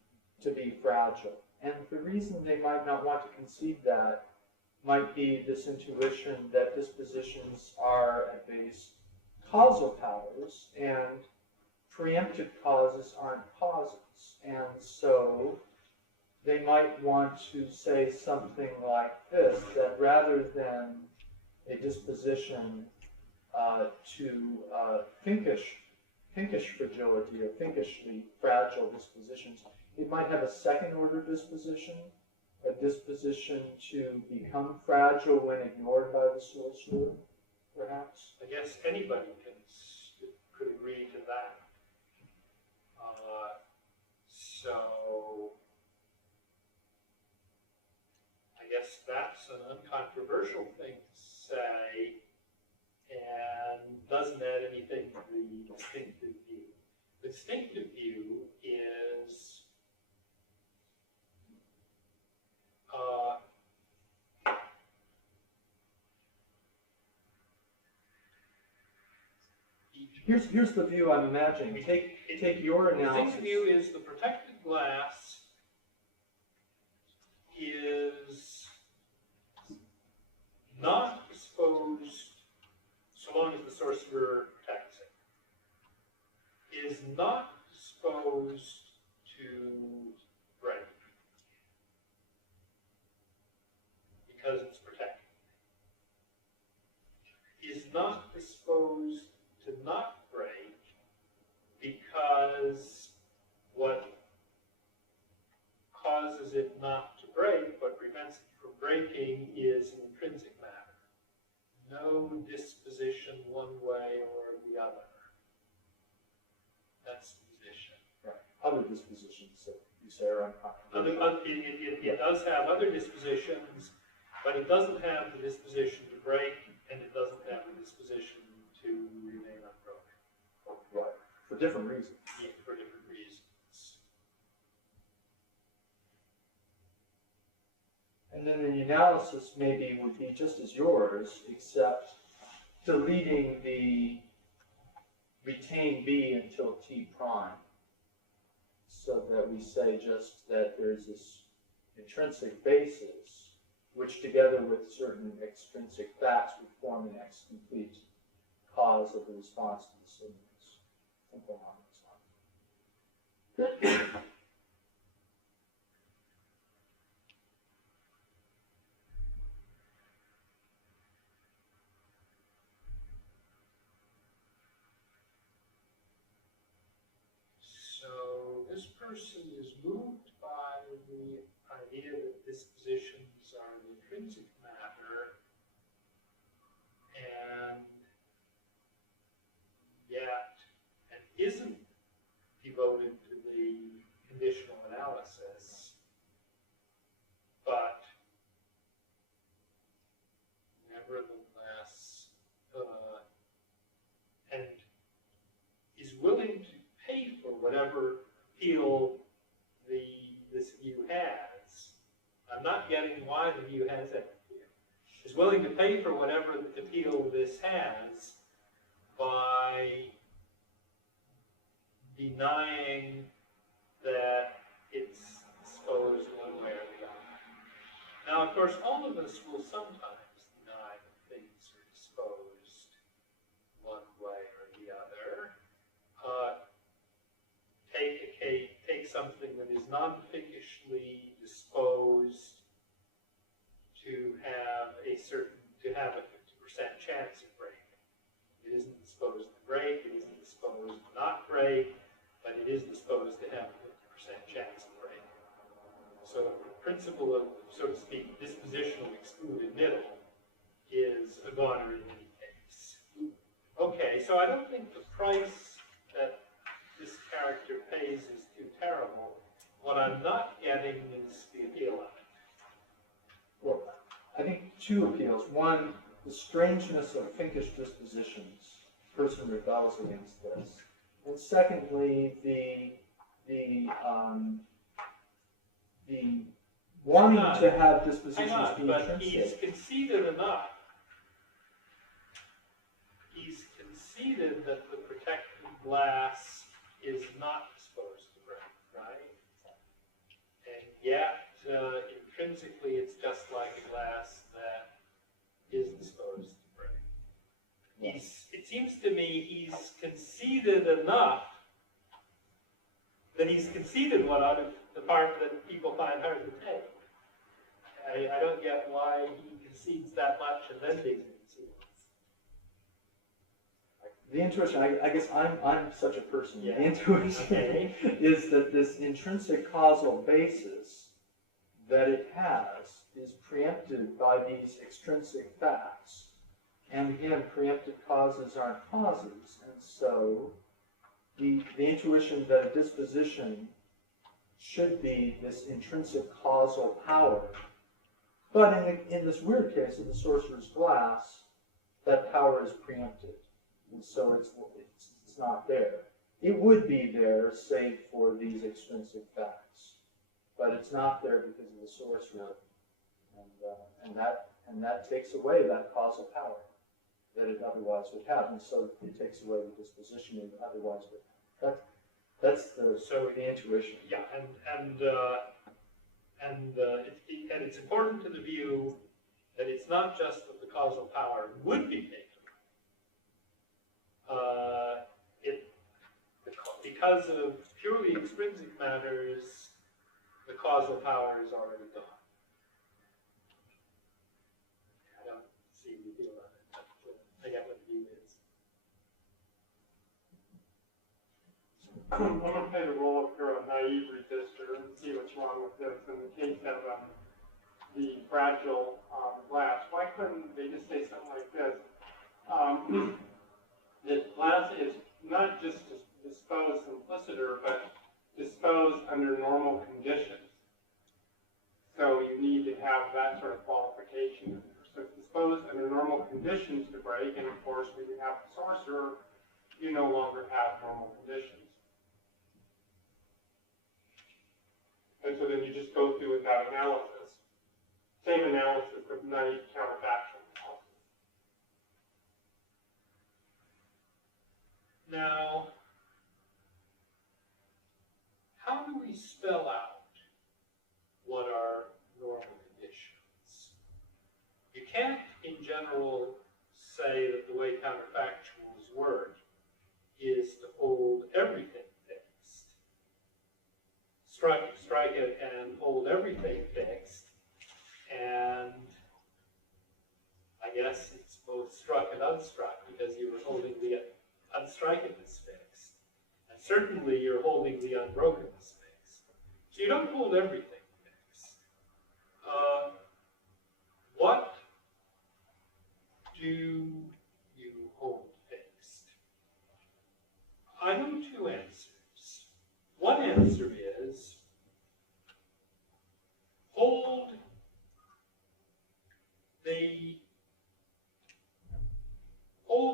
to be fragile. And the reason they might not want to concede that might be this intuition that dispositions are at base causal powers, and preemptive causes aren't causes. And so they might want to say something like this, that rather than a disposition to Finkish fragility or Finkishly fragile dispositions, it might have a second-order disposition, a disposition to become fragile when ignored by the sorcerer, perhaps. I guess anybody could agree to that. So I guess that's an uncontroversial thing to say, and doesn't add anything to the distinctive view. The distinctive view is Here's the view I'm imagining. Take your analysis. The view is the protected glass is not exposed, so long as the sorcerer protects it, is not exposed to break because it's protected. Is not exposed to not break because what causes it not to break, what prevents it from breaking, is an intrinsic matter. No disposition one way or the other. That's the position. Right. Other dispositions that you say are uncontroversial. It does have other dispositions, but it doesn't have the disposition to break, and it doesn't have the disposition to remain unbroken. Right. For different reasons. Yeah, for different reasons. And then the analysis maybe would be just as yours, except deleting the retain B until T prime. So that we say just that there's this intrinsic basis, which together with certain extrinsic facts would form an X-complete cause of the response to the stimulus. Something along those lines. So this person is moved by the idea that dispositions are an intrinsic matter, and yet, and isn't, he devoted to the conditional analysis, but nevertheless, and is willing to pay for whatever appeal this view has. I'm not getting why the view has that appeal. Is willing to pay for whatever appeal this has by denying that it's disposed one way or the other. Now, of course, all of us will sometimes deny that things are disposed one way or the other. Take something that is non-Finkishly disposed to have a 50% chance of breaking. It isn't disposed to break, it isn't disposed to not break, but it is disposed to have a 50% chance of breaking. So the principle of, so to speak, dispositional excluded middle is a goner in any case. Okay, so I don't think the price that this character pays is too terrible. What I'm not getting is the appeal of it. Well, I think two appeals. One, the strangeness of Finkish dispositions. The person rebels against this. And secondly, the wanting to have dispositions be but intrinsic. he's conceded enough. He's conceded that the protected glass is not disposed to break, right? And yet, intrinsically, it's just like a glass that is disposed to break. It seems to me he's conceded enough that he's conceded one out of the part that people find hard to take. I don't get why he concedes that much and then digs into The intuition, I guess I'm such a person. Yeah. The intuition is that this intrinsic causal basis that it has is preempted by these extrinsic facts. And again, preempted causes aren't causes. And so the intuition that a disposition should be this intrinsic causal power. But in this weird case of the sorcerer's glass, that power is preempted. And so it's not there. It would be there, save for these extrinsic facts. But it's not there because of the sorcerer. And that takes away that causal power that it otherwise would have. And so it takes away the disposition it otherwise would have. That's the intuition. Yeah, and it's important to the view that it's not just that the causal power would be taken. Because of purely extrinsic matters, the causal power is already gone. I don't see the deal on it, but I get what the view is. I'm going to play the role of a naive resistor and see what's wrong with this. In the case of the fragile glass, why couldn't they just say something like this? The glass is not just disposed simpliciter, but disposed under normal conditions. So you need to have that sort of qualification. So it's disposed under normal conditions to break, and of course, when you have the sorcerer, you no longer have normal conditions. And so then you just go through with that analysis. Same analysis of naive counterfactual analysis. Now, how do we spell out what are normal conditions? You can't, in general, say that the way counterfactuals work is to hold everything fixed. Strike it and hold everything fixed, and I guess it's both struck and unstruck because you were holding the unstrikenness fixed. And certainly you're holding the unbrokenness fixed. So you don't hold everything fixed. What do you hold fixed? I know two answers. One answer is hold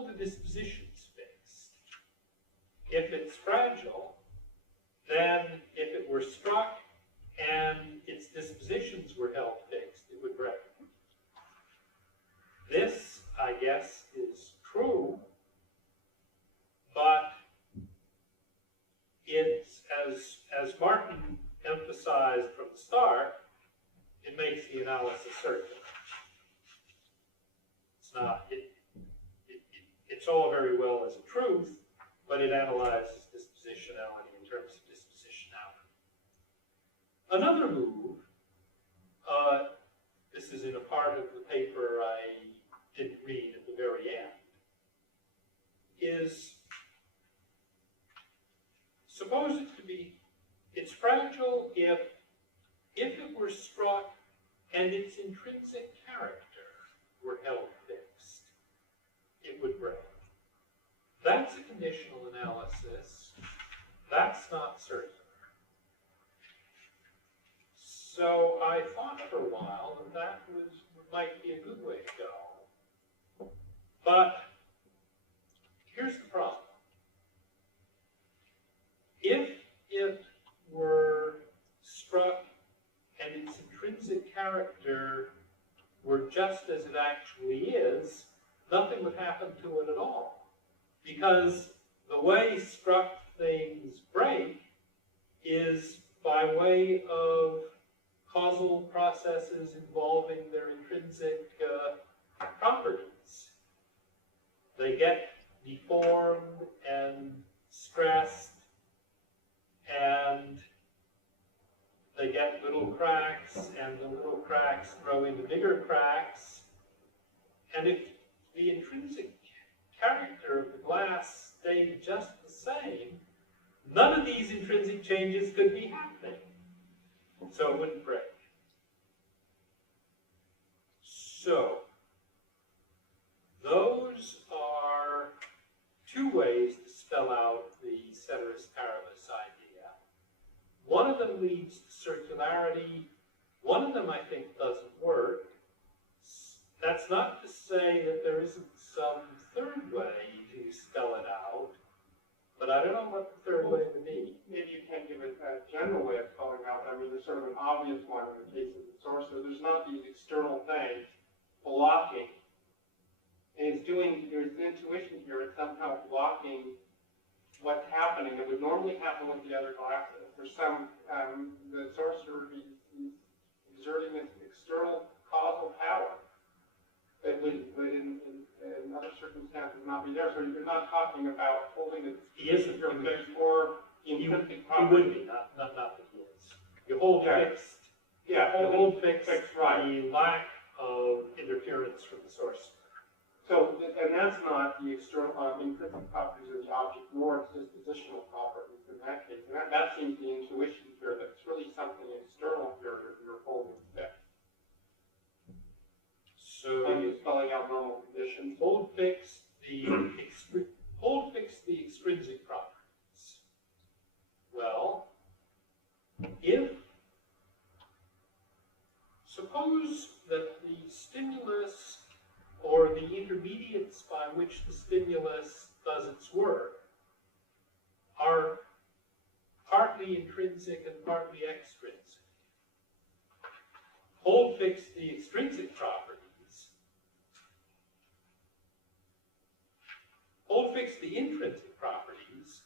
the dispositions fixed. If it's fragile, then if it were struck and its dispositions were held fixed, it would break. This, I guess, is true, but it's, as Martin emphasized from the start, it makes the analysis circular. It's not, it's all very well as a truth, but it analyzes dispositionality in terms of dispositionality. Another move, this is in a part of the paper I didn't read at the very end, is suppose it to be, it's fragile if it were struck and its intrinsic character were held fixed, it would break. That's a conditional analysis. That's not circular. So I thought for a while that might be a good way to go. But here's the problem. If it were struck and its intrinsic character were just as it actually is, nothing would happen to it at all. Because the way struck things break is by way of causal processes involving their intrinsic properties. They get deformed and stressed, and they get little cracks, and the little cracks grow into bigger cracks. And if the intrinsic character of the glass stayed just the same, none of these intrinsic changes could be happening. So it wouldn't break. So, those are two ways to spell out the ceteris paribus idea. One of them leads to circularity. One of them, I think, doesn't work. That's not to say that there isn't some third way to spell it out, but I don't know what the third way would be. Maybe you can't give it a general way of spelling out. I mean, there's sort of an obvious one in the case of the sorcerer. There's not these external things blocking. And there's an intuition here, it's somehow blocking what's happening. It would normally happen with the other glasses. For some, the sorcerer is exerting this external causal power that would in other circumstances not be there. So you're not talking about holding it Yes, or intrinsic property. He would be, not that he is. You hold fixed. Yeah, You hold fixed right. the lack of interference from the source. So, and that's not the external intrinsic properties of the object, nor its dispositional properties in that case. And that seems the intuition here, that it's really something external here that you're holding fixed. So And you're spelling out normal conditions. hold fixed the extrinsic properties. Well, suppose that the stimulus or the intermediates by which the stimulus does its work are partly intrinsic and partly extrinsic. Hold fixed the extrinsic properties. Hold fixed the intrinsic properties.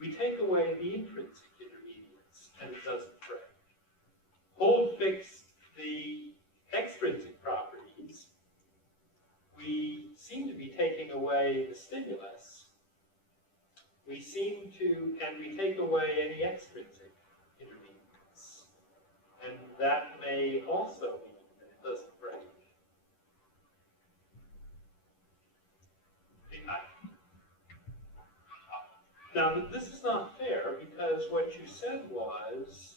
We take away the intrinsic intermediates and it doesn't break. Hold fixed the extrinsic properties. We seem to be taking away the stimulus. We seem to, and we take away any extrinsic intermediates. And that may also mean that it doesn't break. Now, this is not fair because what you said was,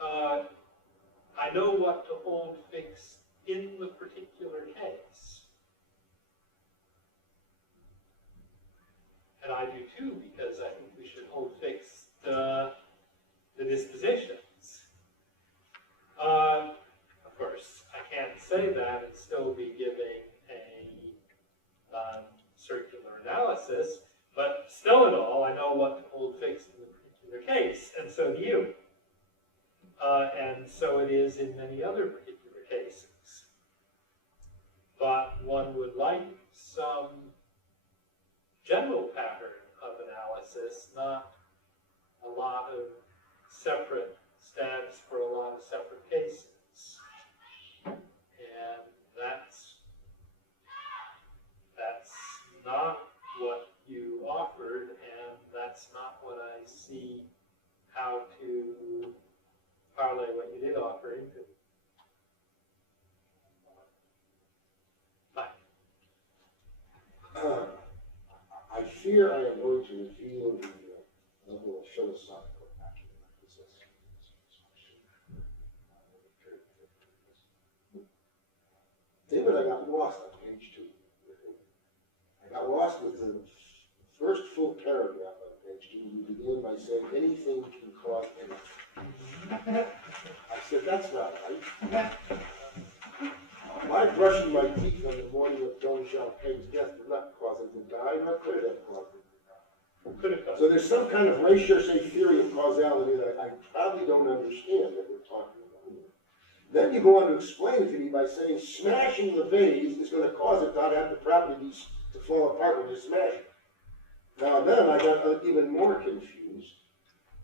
I know what to hold fixed in the particular case. And I do too, because I think we should hold fixed case, and so do you. And so it is in many other particular cases. But one would like some general pattern of analysis, not a lot of separate stats for a lot of separate cases. And that's not what you offered, and that's not what I see how to parlay what you did offer into. Bye. I fear I am going to reveal the level of philosophical acumen I possess in this discussion. David, I got lost on page 2. I got lost with the first full paragraph on page 2. You begin by saying anything can cause anything. I said, that's not right. My brushing my teeth on the morning of Don Champagne's death did not cause him to die, nor could it have caused him to die. Could have done. So there's some kind of res-cherche theory of causality that I probably don't understand that we're talking about here. Then you go on to explain it to me by saying smashing the vase is going to cause it not to have the properties to fall apart when you smash it. Now then I got even more confused.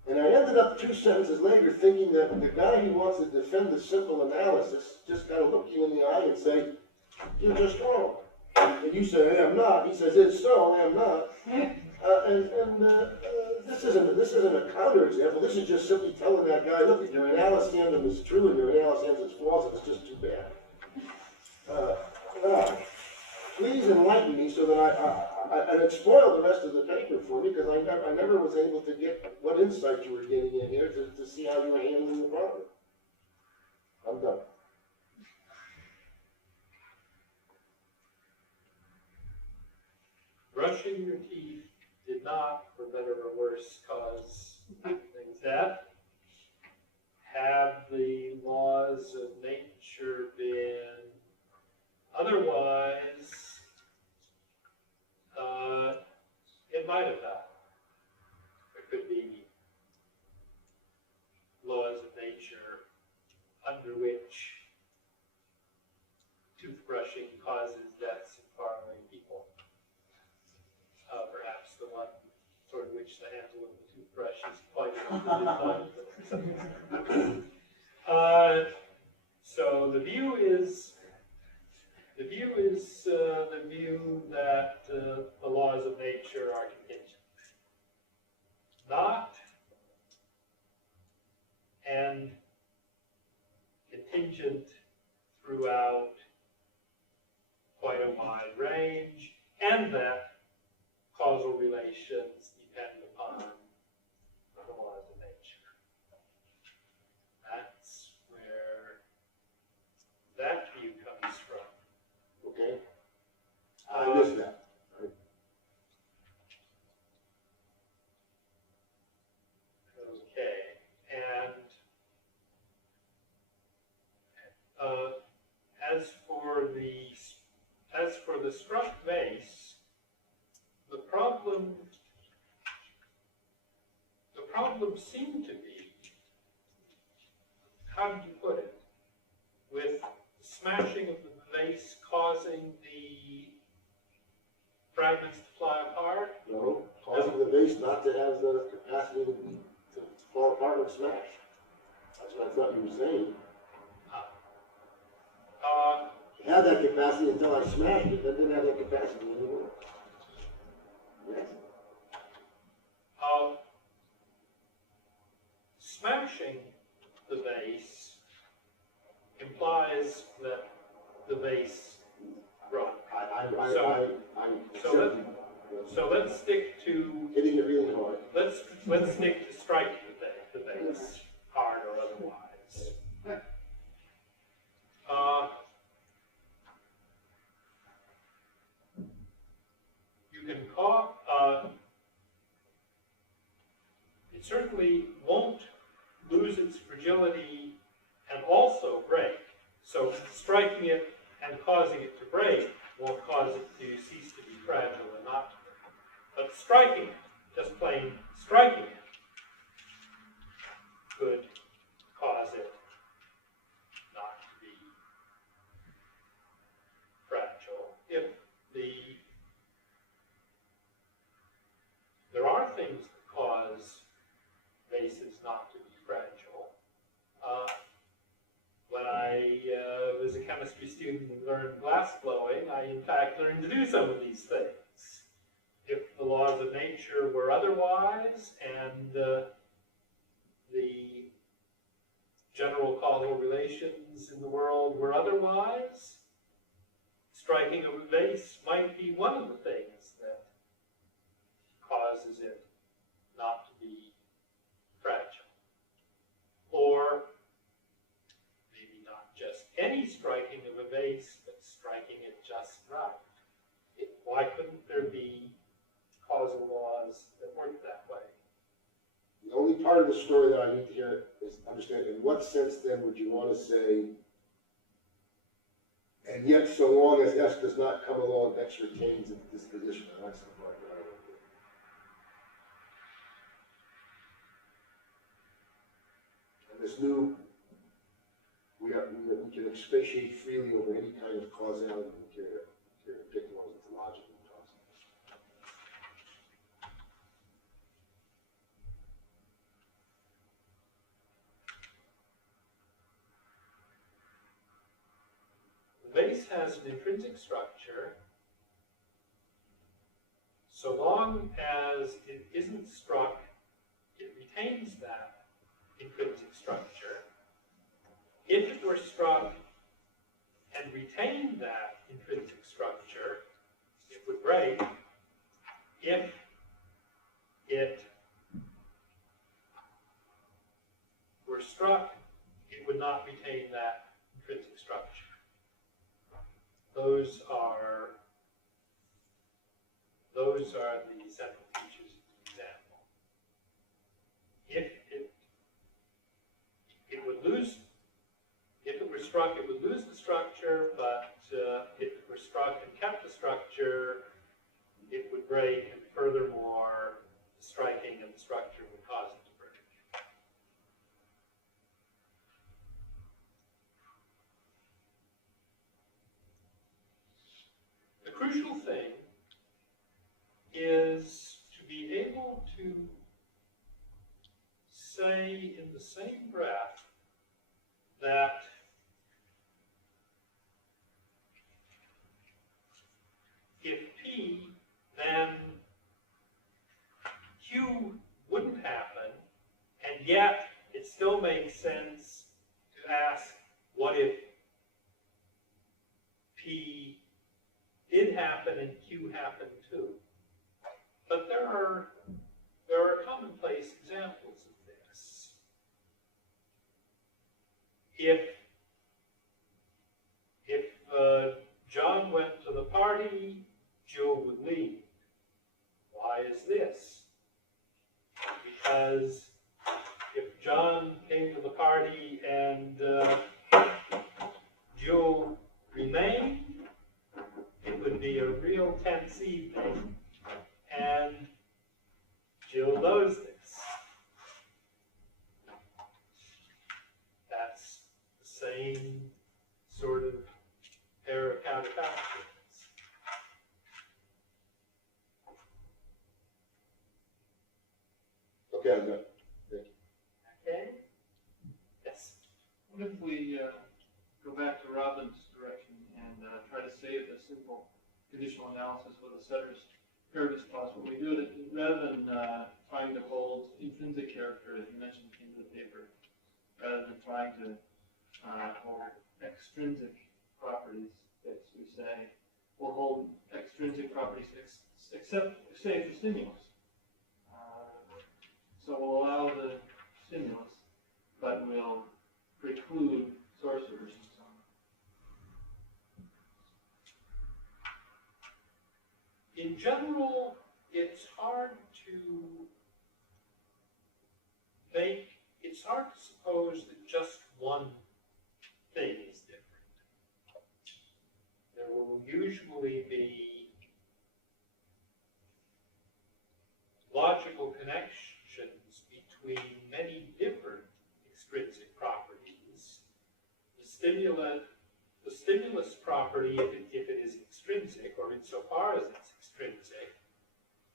And I ended up 2 sentences later thinking that the guy who wants to defend the simple analysis just got to look you in the eye and say, you're just wrong. And you say, I am not. He says, it's so, I am not. This isn't a counterexample. This is just simply telling that guy, look, your analysis is true and your analysis is false, and it's just too bad. Please enlighten me so that and it spoiled the rest of the paper for me because I never was able to get what insight you were getting in here to see how you were handling the problem. I'm done. Brushing your teeth did not, for better or worse, cause things that. Have the laws of nature been otherwise, it might have done. There could be laws of nature under which toothbrushing causes deaths in faraway people. Perhaps the one toward which the handle of the toothbrush is pointed. So the view is the view that the laws of nature are contingent, not and contingent throughout quite a wide range, and that causal relations depend upon the laws of nature. That's where that view comes from. Okay? I missed that. Okay, and as for the struck vase, the problem seemed to be, how did you put it, with smashing of the vase causing the fragments to fly apart? No, causing the vase not to have the capacity to fall apart and smash. That's what I thought you were saying. It had that capacity until I smashed it, then didn't have that capacity anymore. Yes. Smashing the vase implies that the vase broke. So let's stick to hitting it really hard. let's stick to striking the vase hard or otherwise. You can call. It certainly won't lose its fragility and also break. So striking it and causing it to break won't cause it to cease to be fragile and not to break. But striking it, just plain striking it, not to be fragile. When I was a chemistry student and learned glass blowing, I in fact learned to do some of these things. If the laws of nature were otherwise, and the general causal relations in the world were otherwise, striking of a vase might be one of the things that causes it not to be fragile. Or maybe not just any striking of a vase, but striking it just right. Why couldn't there be causal laws that work that way? The only part of the story that I need to hear is understand, in what sense then would you want to say, and yet so long as S does not come along, X retains its disposition. I like something like that. And this new, we can expatiate freely over any kind of causality we care to pick one that's logical and causal. The vase has an intrinsic structure. So long as it isn't struck, it retains that intrinsic structure. If it were struck and retained that intrinsic structure, it would break. If it were struck, it would not retain that intrinsic structure. Those are the central features of the example. If it were struck, it would lose the structure, but if it were struck and kept the structure, it would break, and furthermore, the striking of the structure would cause it to break. The crucial thing is to be able to say in the same breath that if P, then Q wouldn't happen, and yet it still makes sense to ask, what if P did happen and Q happened too? But there are commonplace examples of this. If John went to the party, Jill would leave. Why is this? Because if John came to the party and Jill remained, it would be a real tense evening, and Jill knows this. That's the same sort of pair of counterfactuals. Okay, I'm done. Thank you. Okay? Yes. What if we go back to Robin's direction and try to save the simple conditional analysis with a setter's curvatus clause? What we do it rather than trying to hold intrinsic character, as you mentioned, into the paper, rather than trying to hold extrinsic properties, as we say, we'll hold extrinsic properties except say for stimulus. So we'll allow the stimulus, but we'll preclude sorcerers and so on. In general, it's hard to suppose that just one thing is different. There will usually be logical connections between many different extrinsic properties. The stimulus property, if it is extrinsic, or insofar as it's extrinsic,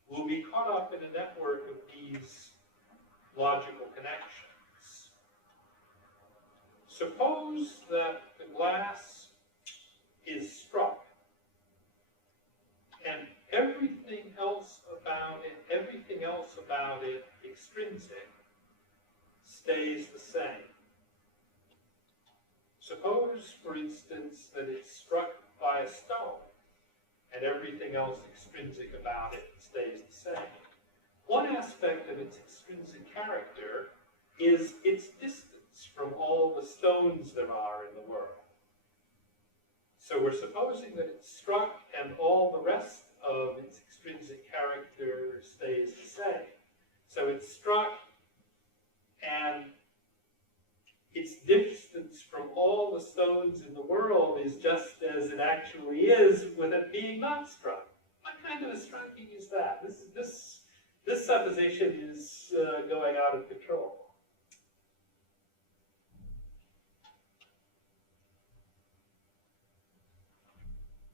will be caught up in a network of these logical connections. Suppose that the glass is struck, and everything else about it, extrinsic, stays the same. Suppose, for instance, that it's struck by a stone, and everything else extrinsic about it stays the same. One aspect of its extrinsic character is its distance from all the stones there are in the world. So we're supposing that it's struck and all the rest of its extrinsic character stays the same. So it's struck and its distance from all the stones in the world is just as it actually is with it being not struck. What kind of a striking is that? This supposition is going out of control.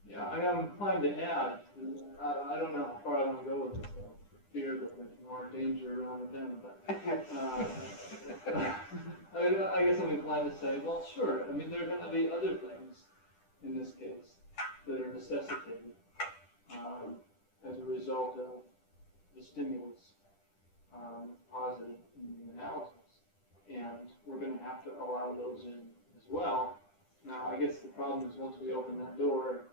Yeah, I'm inclined to add, I don't know how far I want to go with this, so fear that there's more danger around them, but I guess I'm inclined to say, well, sure, I mean, there are going to be other things in this case that are necessitated as a result of the stimulus posited in the analysis, and we're going to have to allow those in as well. Now, I guess the problem is once we open that door,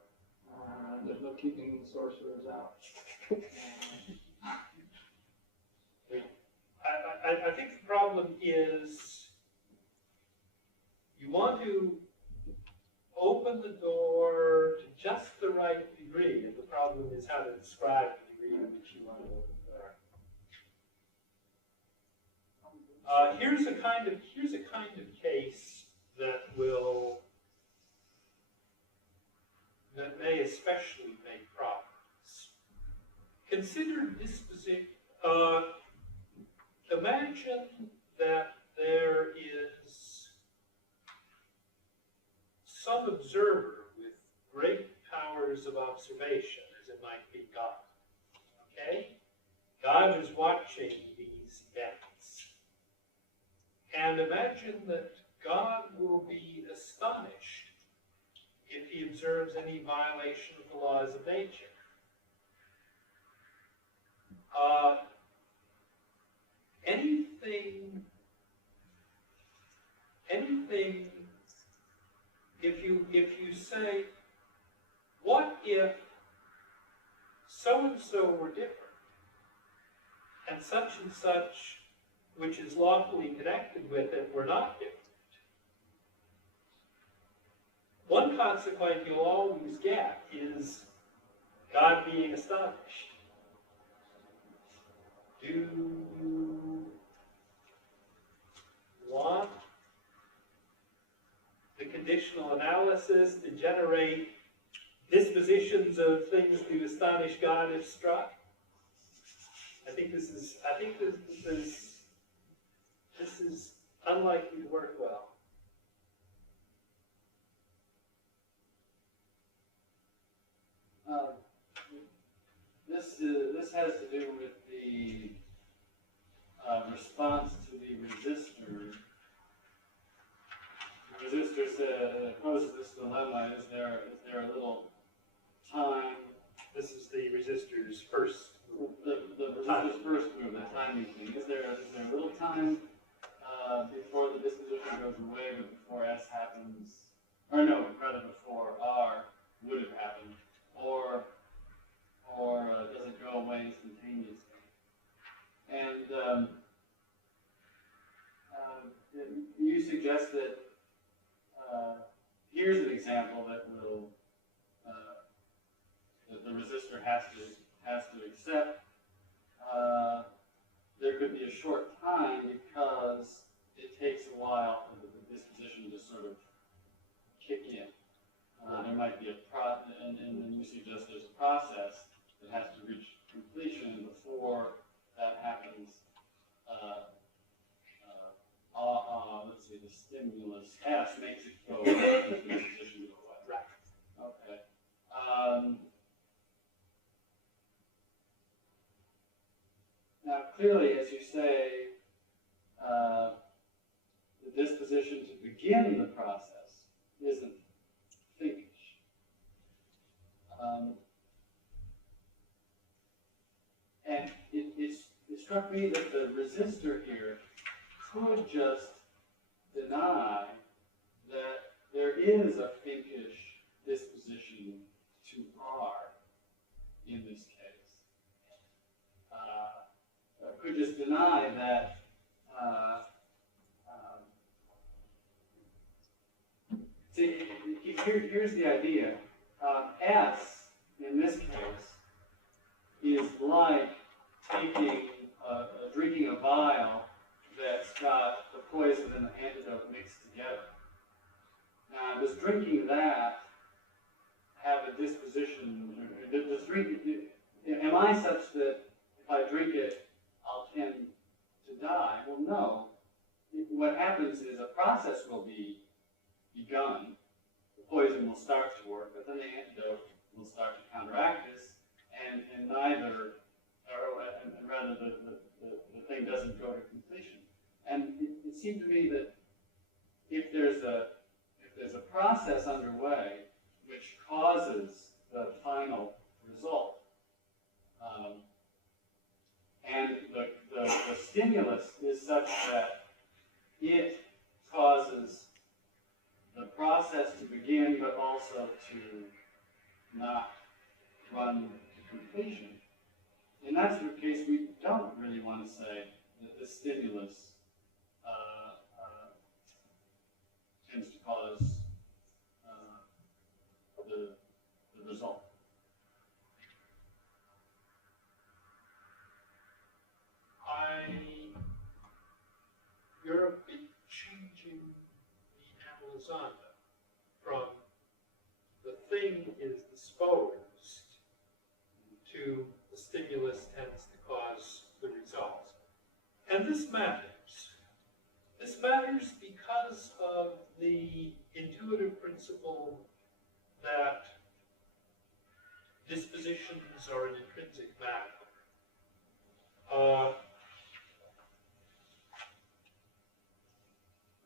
there's no keeping the sorcerers out. I think the problem is you want to open the door to just the right degree, and the problem is how to describe the degree to which you want to open the door. Here's a kind of case that may especially make problems. Consider disposition. Imagine that there is some observer with great powers of observation, as it might be God. Okay? God is watching these events. And imagine that God will be astonished if he observes any violation of the laws of nature. Anything, if you say, what if so-and-so were different, and such, which is lawfully connected with it, were not different? One consequence you'll always get is God being astonished. Do you want the conditional analysis to generate dispositions of things to astonish God if struck? I think this is unlikely to work well. This has to do with the response to the resistor. The resistor poses this dilemma: is there a little time? This is the resistor's first move. The resistor's first move, the timing thing. Is there a little time before the disposition goes away, but before S happens, or no, rather before R would have happened, or does it go away instantaneously? And you suggest that here's an example that will that the resistor has to accept. There could be a short time because it takes a while for the disposition to sort of kick in. There might be and then you suggest there's a process that has to reach completion before that happens. Let's see, the stimulus S makes it go away, the disposition go away. Right. Okay. Now, clearly, as you say, begin the process isn't Finkish. And it struck me that the resistor here could just deny that there is a Finkish disposition to R in this case. Could just deny that see, here's the idea. S, in this case, is like drinking a vial that's got the poison and the antidote mixed together. Now, does drinking that have a disposition? Am I such that if I drink it, I'll tend to die? Well, no. What happens is a process will be begun. The poison will start to work, but then the antidote will start to counteract this, and rather the thing doesn't go to completion. And it seemed to me that if there's a process underway which causes the final result, and the stimulus is such that it causes the process to begin, but also to not run to completion. In that sort of case, we don't really want to say that the stimulus tends to cause the result. You're changing the analyzanda from the thing is disposed to the stimulus tends to cause the result. And this matters. This matters because of the intuitive principle that dispositions are an intrinsic matter.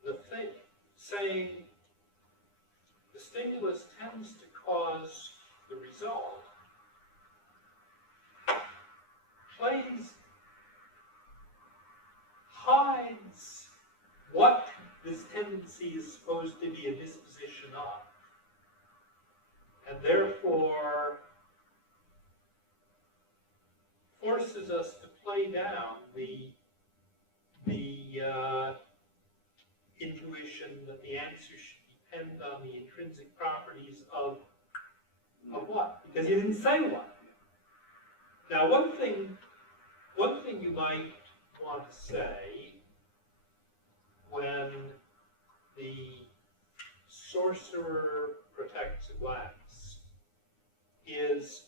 The thing, saying the stimulus tends to cause the result, hides what this tendency is supposed to be a disposition of, and therefore forces us to play down the intuition that the answer should depend on the intrinsic properties of what? Because you didn't say what. Now, one thing you might want to say when the sorcerer protects a glass is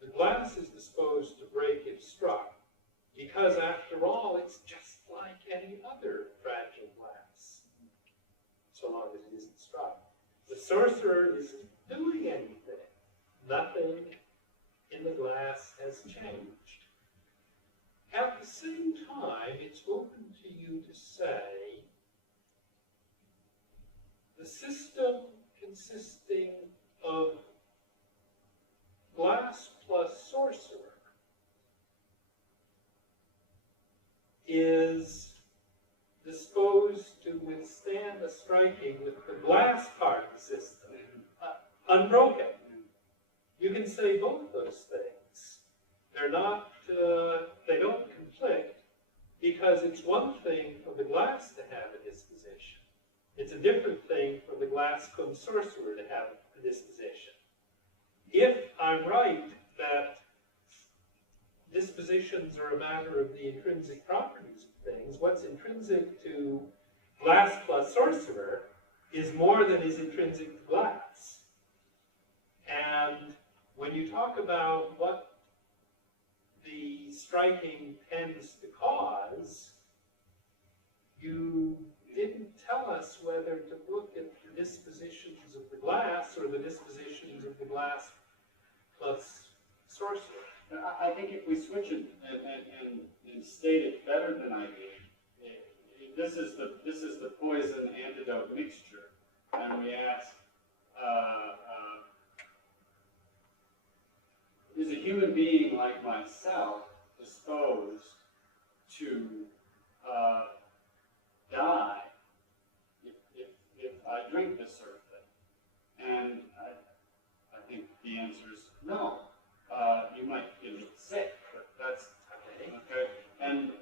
the glass is disposed to break if struck, because after all, it's just like any other fragile glass, so long as it isn't struck. The sorcerer isn't doing anything. Nothing in the glass has changed. At the same time, it's open to you to say the system consisting of glass plus sorcerer is disposed to withstand a striking with the glass part of the system unbroken. You can say both those things. They're not, they don't conflict, because it's one thing for the glass to have a disposition. It's a different thing for the glass cum sorcerer to have a disposition. If I'm right that dispositions are a matter of the intrinsic properties of things, what's intrinsic to glass plus sorcerer is more than is intrinsic to glass. And when you talk about what the striking tends to cause, you didn't tell us whether to look at the dispositions of the glass or the dispositions of the glass plus sorcerer. I think if we switch it and state it better than I did, this is the poison antidote mixture, and we ask, is a human being like myself disposed to die if I drink this sort of thing? And I think the answer is no. You might get sick, but that's okay. And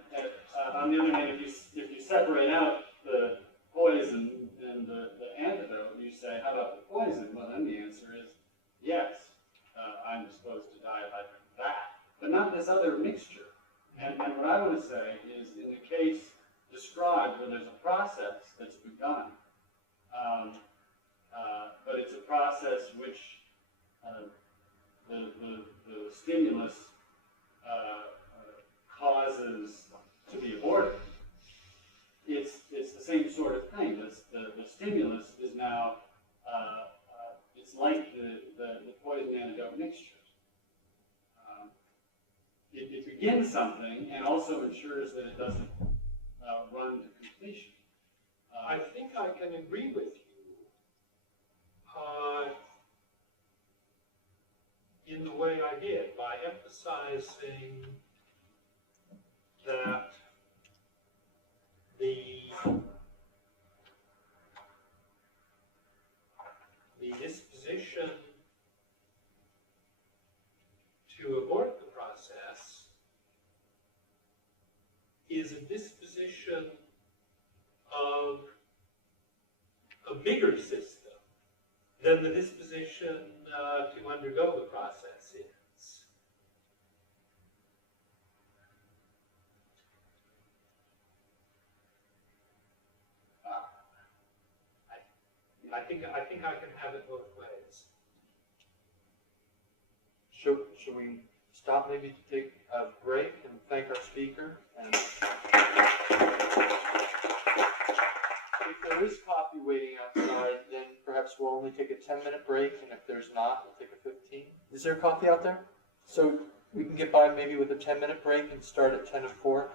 on the other hand, if you separate out the poison and the antidote, you say, how about the poison? Well, then the answer is yes. I'm disposed to die if I drink that, but not this other mixture. And what I want to say is, in the case described where there's a process that's begun, but it's a process which the stimulus causes to be aborted. It's the same sort of thing. The stimulus is now it's like the poison antidote mixtures. It begins something and also ensures that it doesn't run to completion. I think I can agree with you in the way I did, by emphasizing that the disposition to abort the process is a disposition of a bigger system than the disposition to undergo the process is. I think I can have it both ways. Should we stop maybe to take a break and thank our speaker? And if there is coffee waiting outside, then perhaps we'll only take a 10-minute break, and if there's not, we'll take a 15. Is there coffee out there? So we can get by maybe with a 10-minute break and start at 10:04.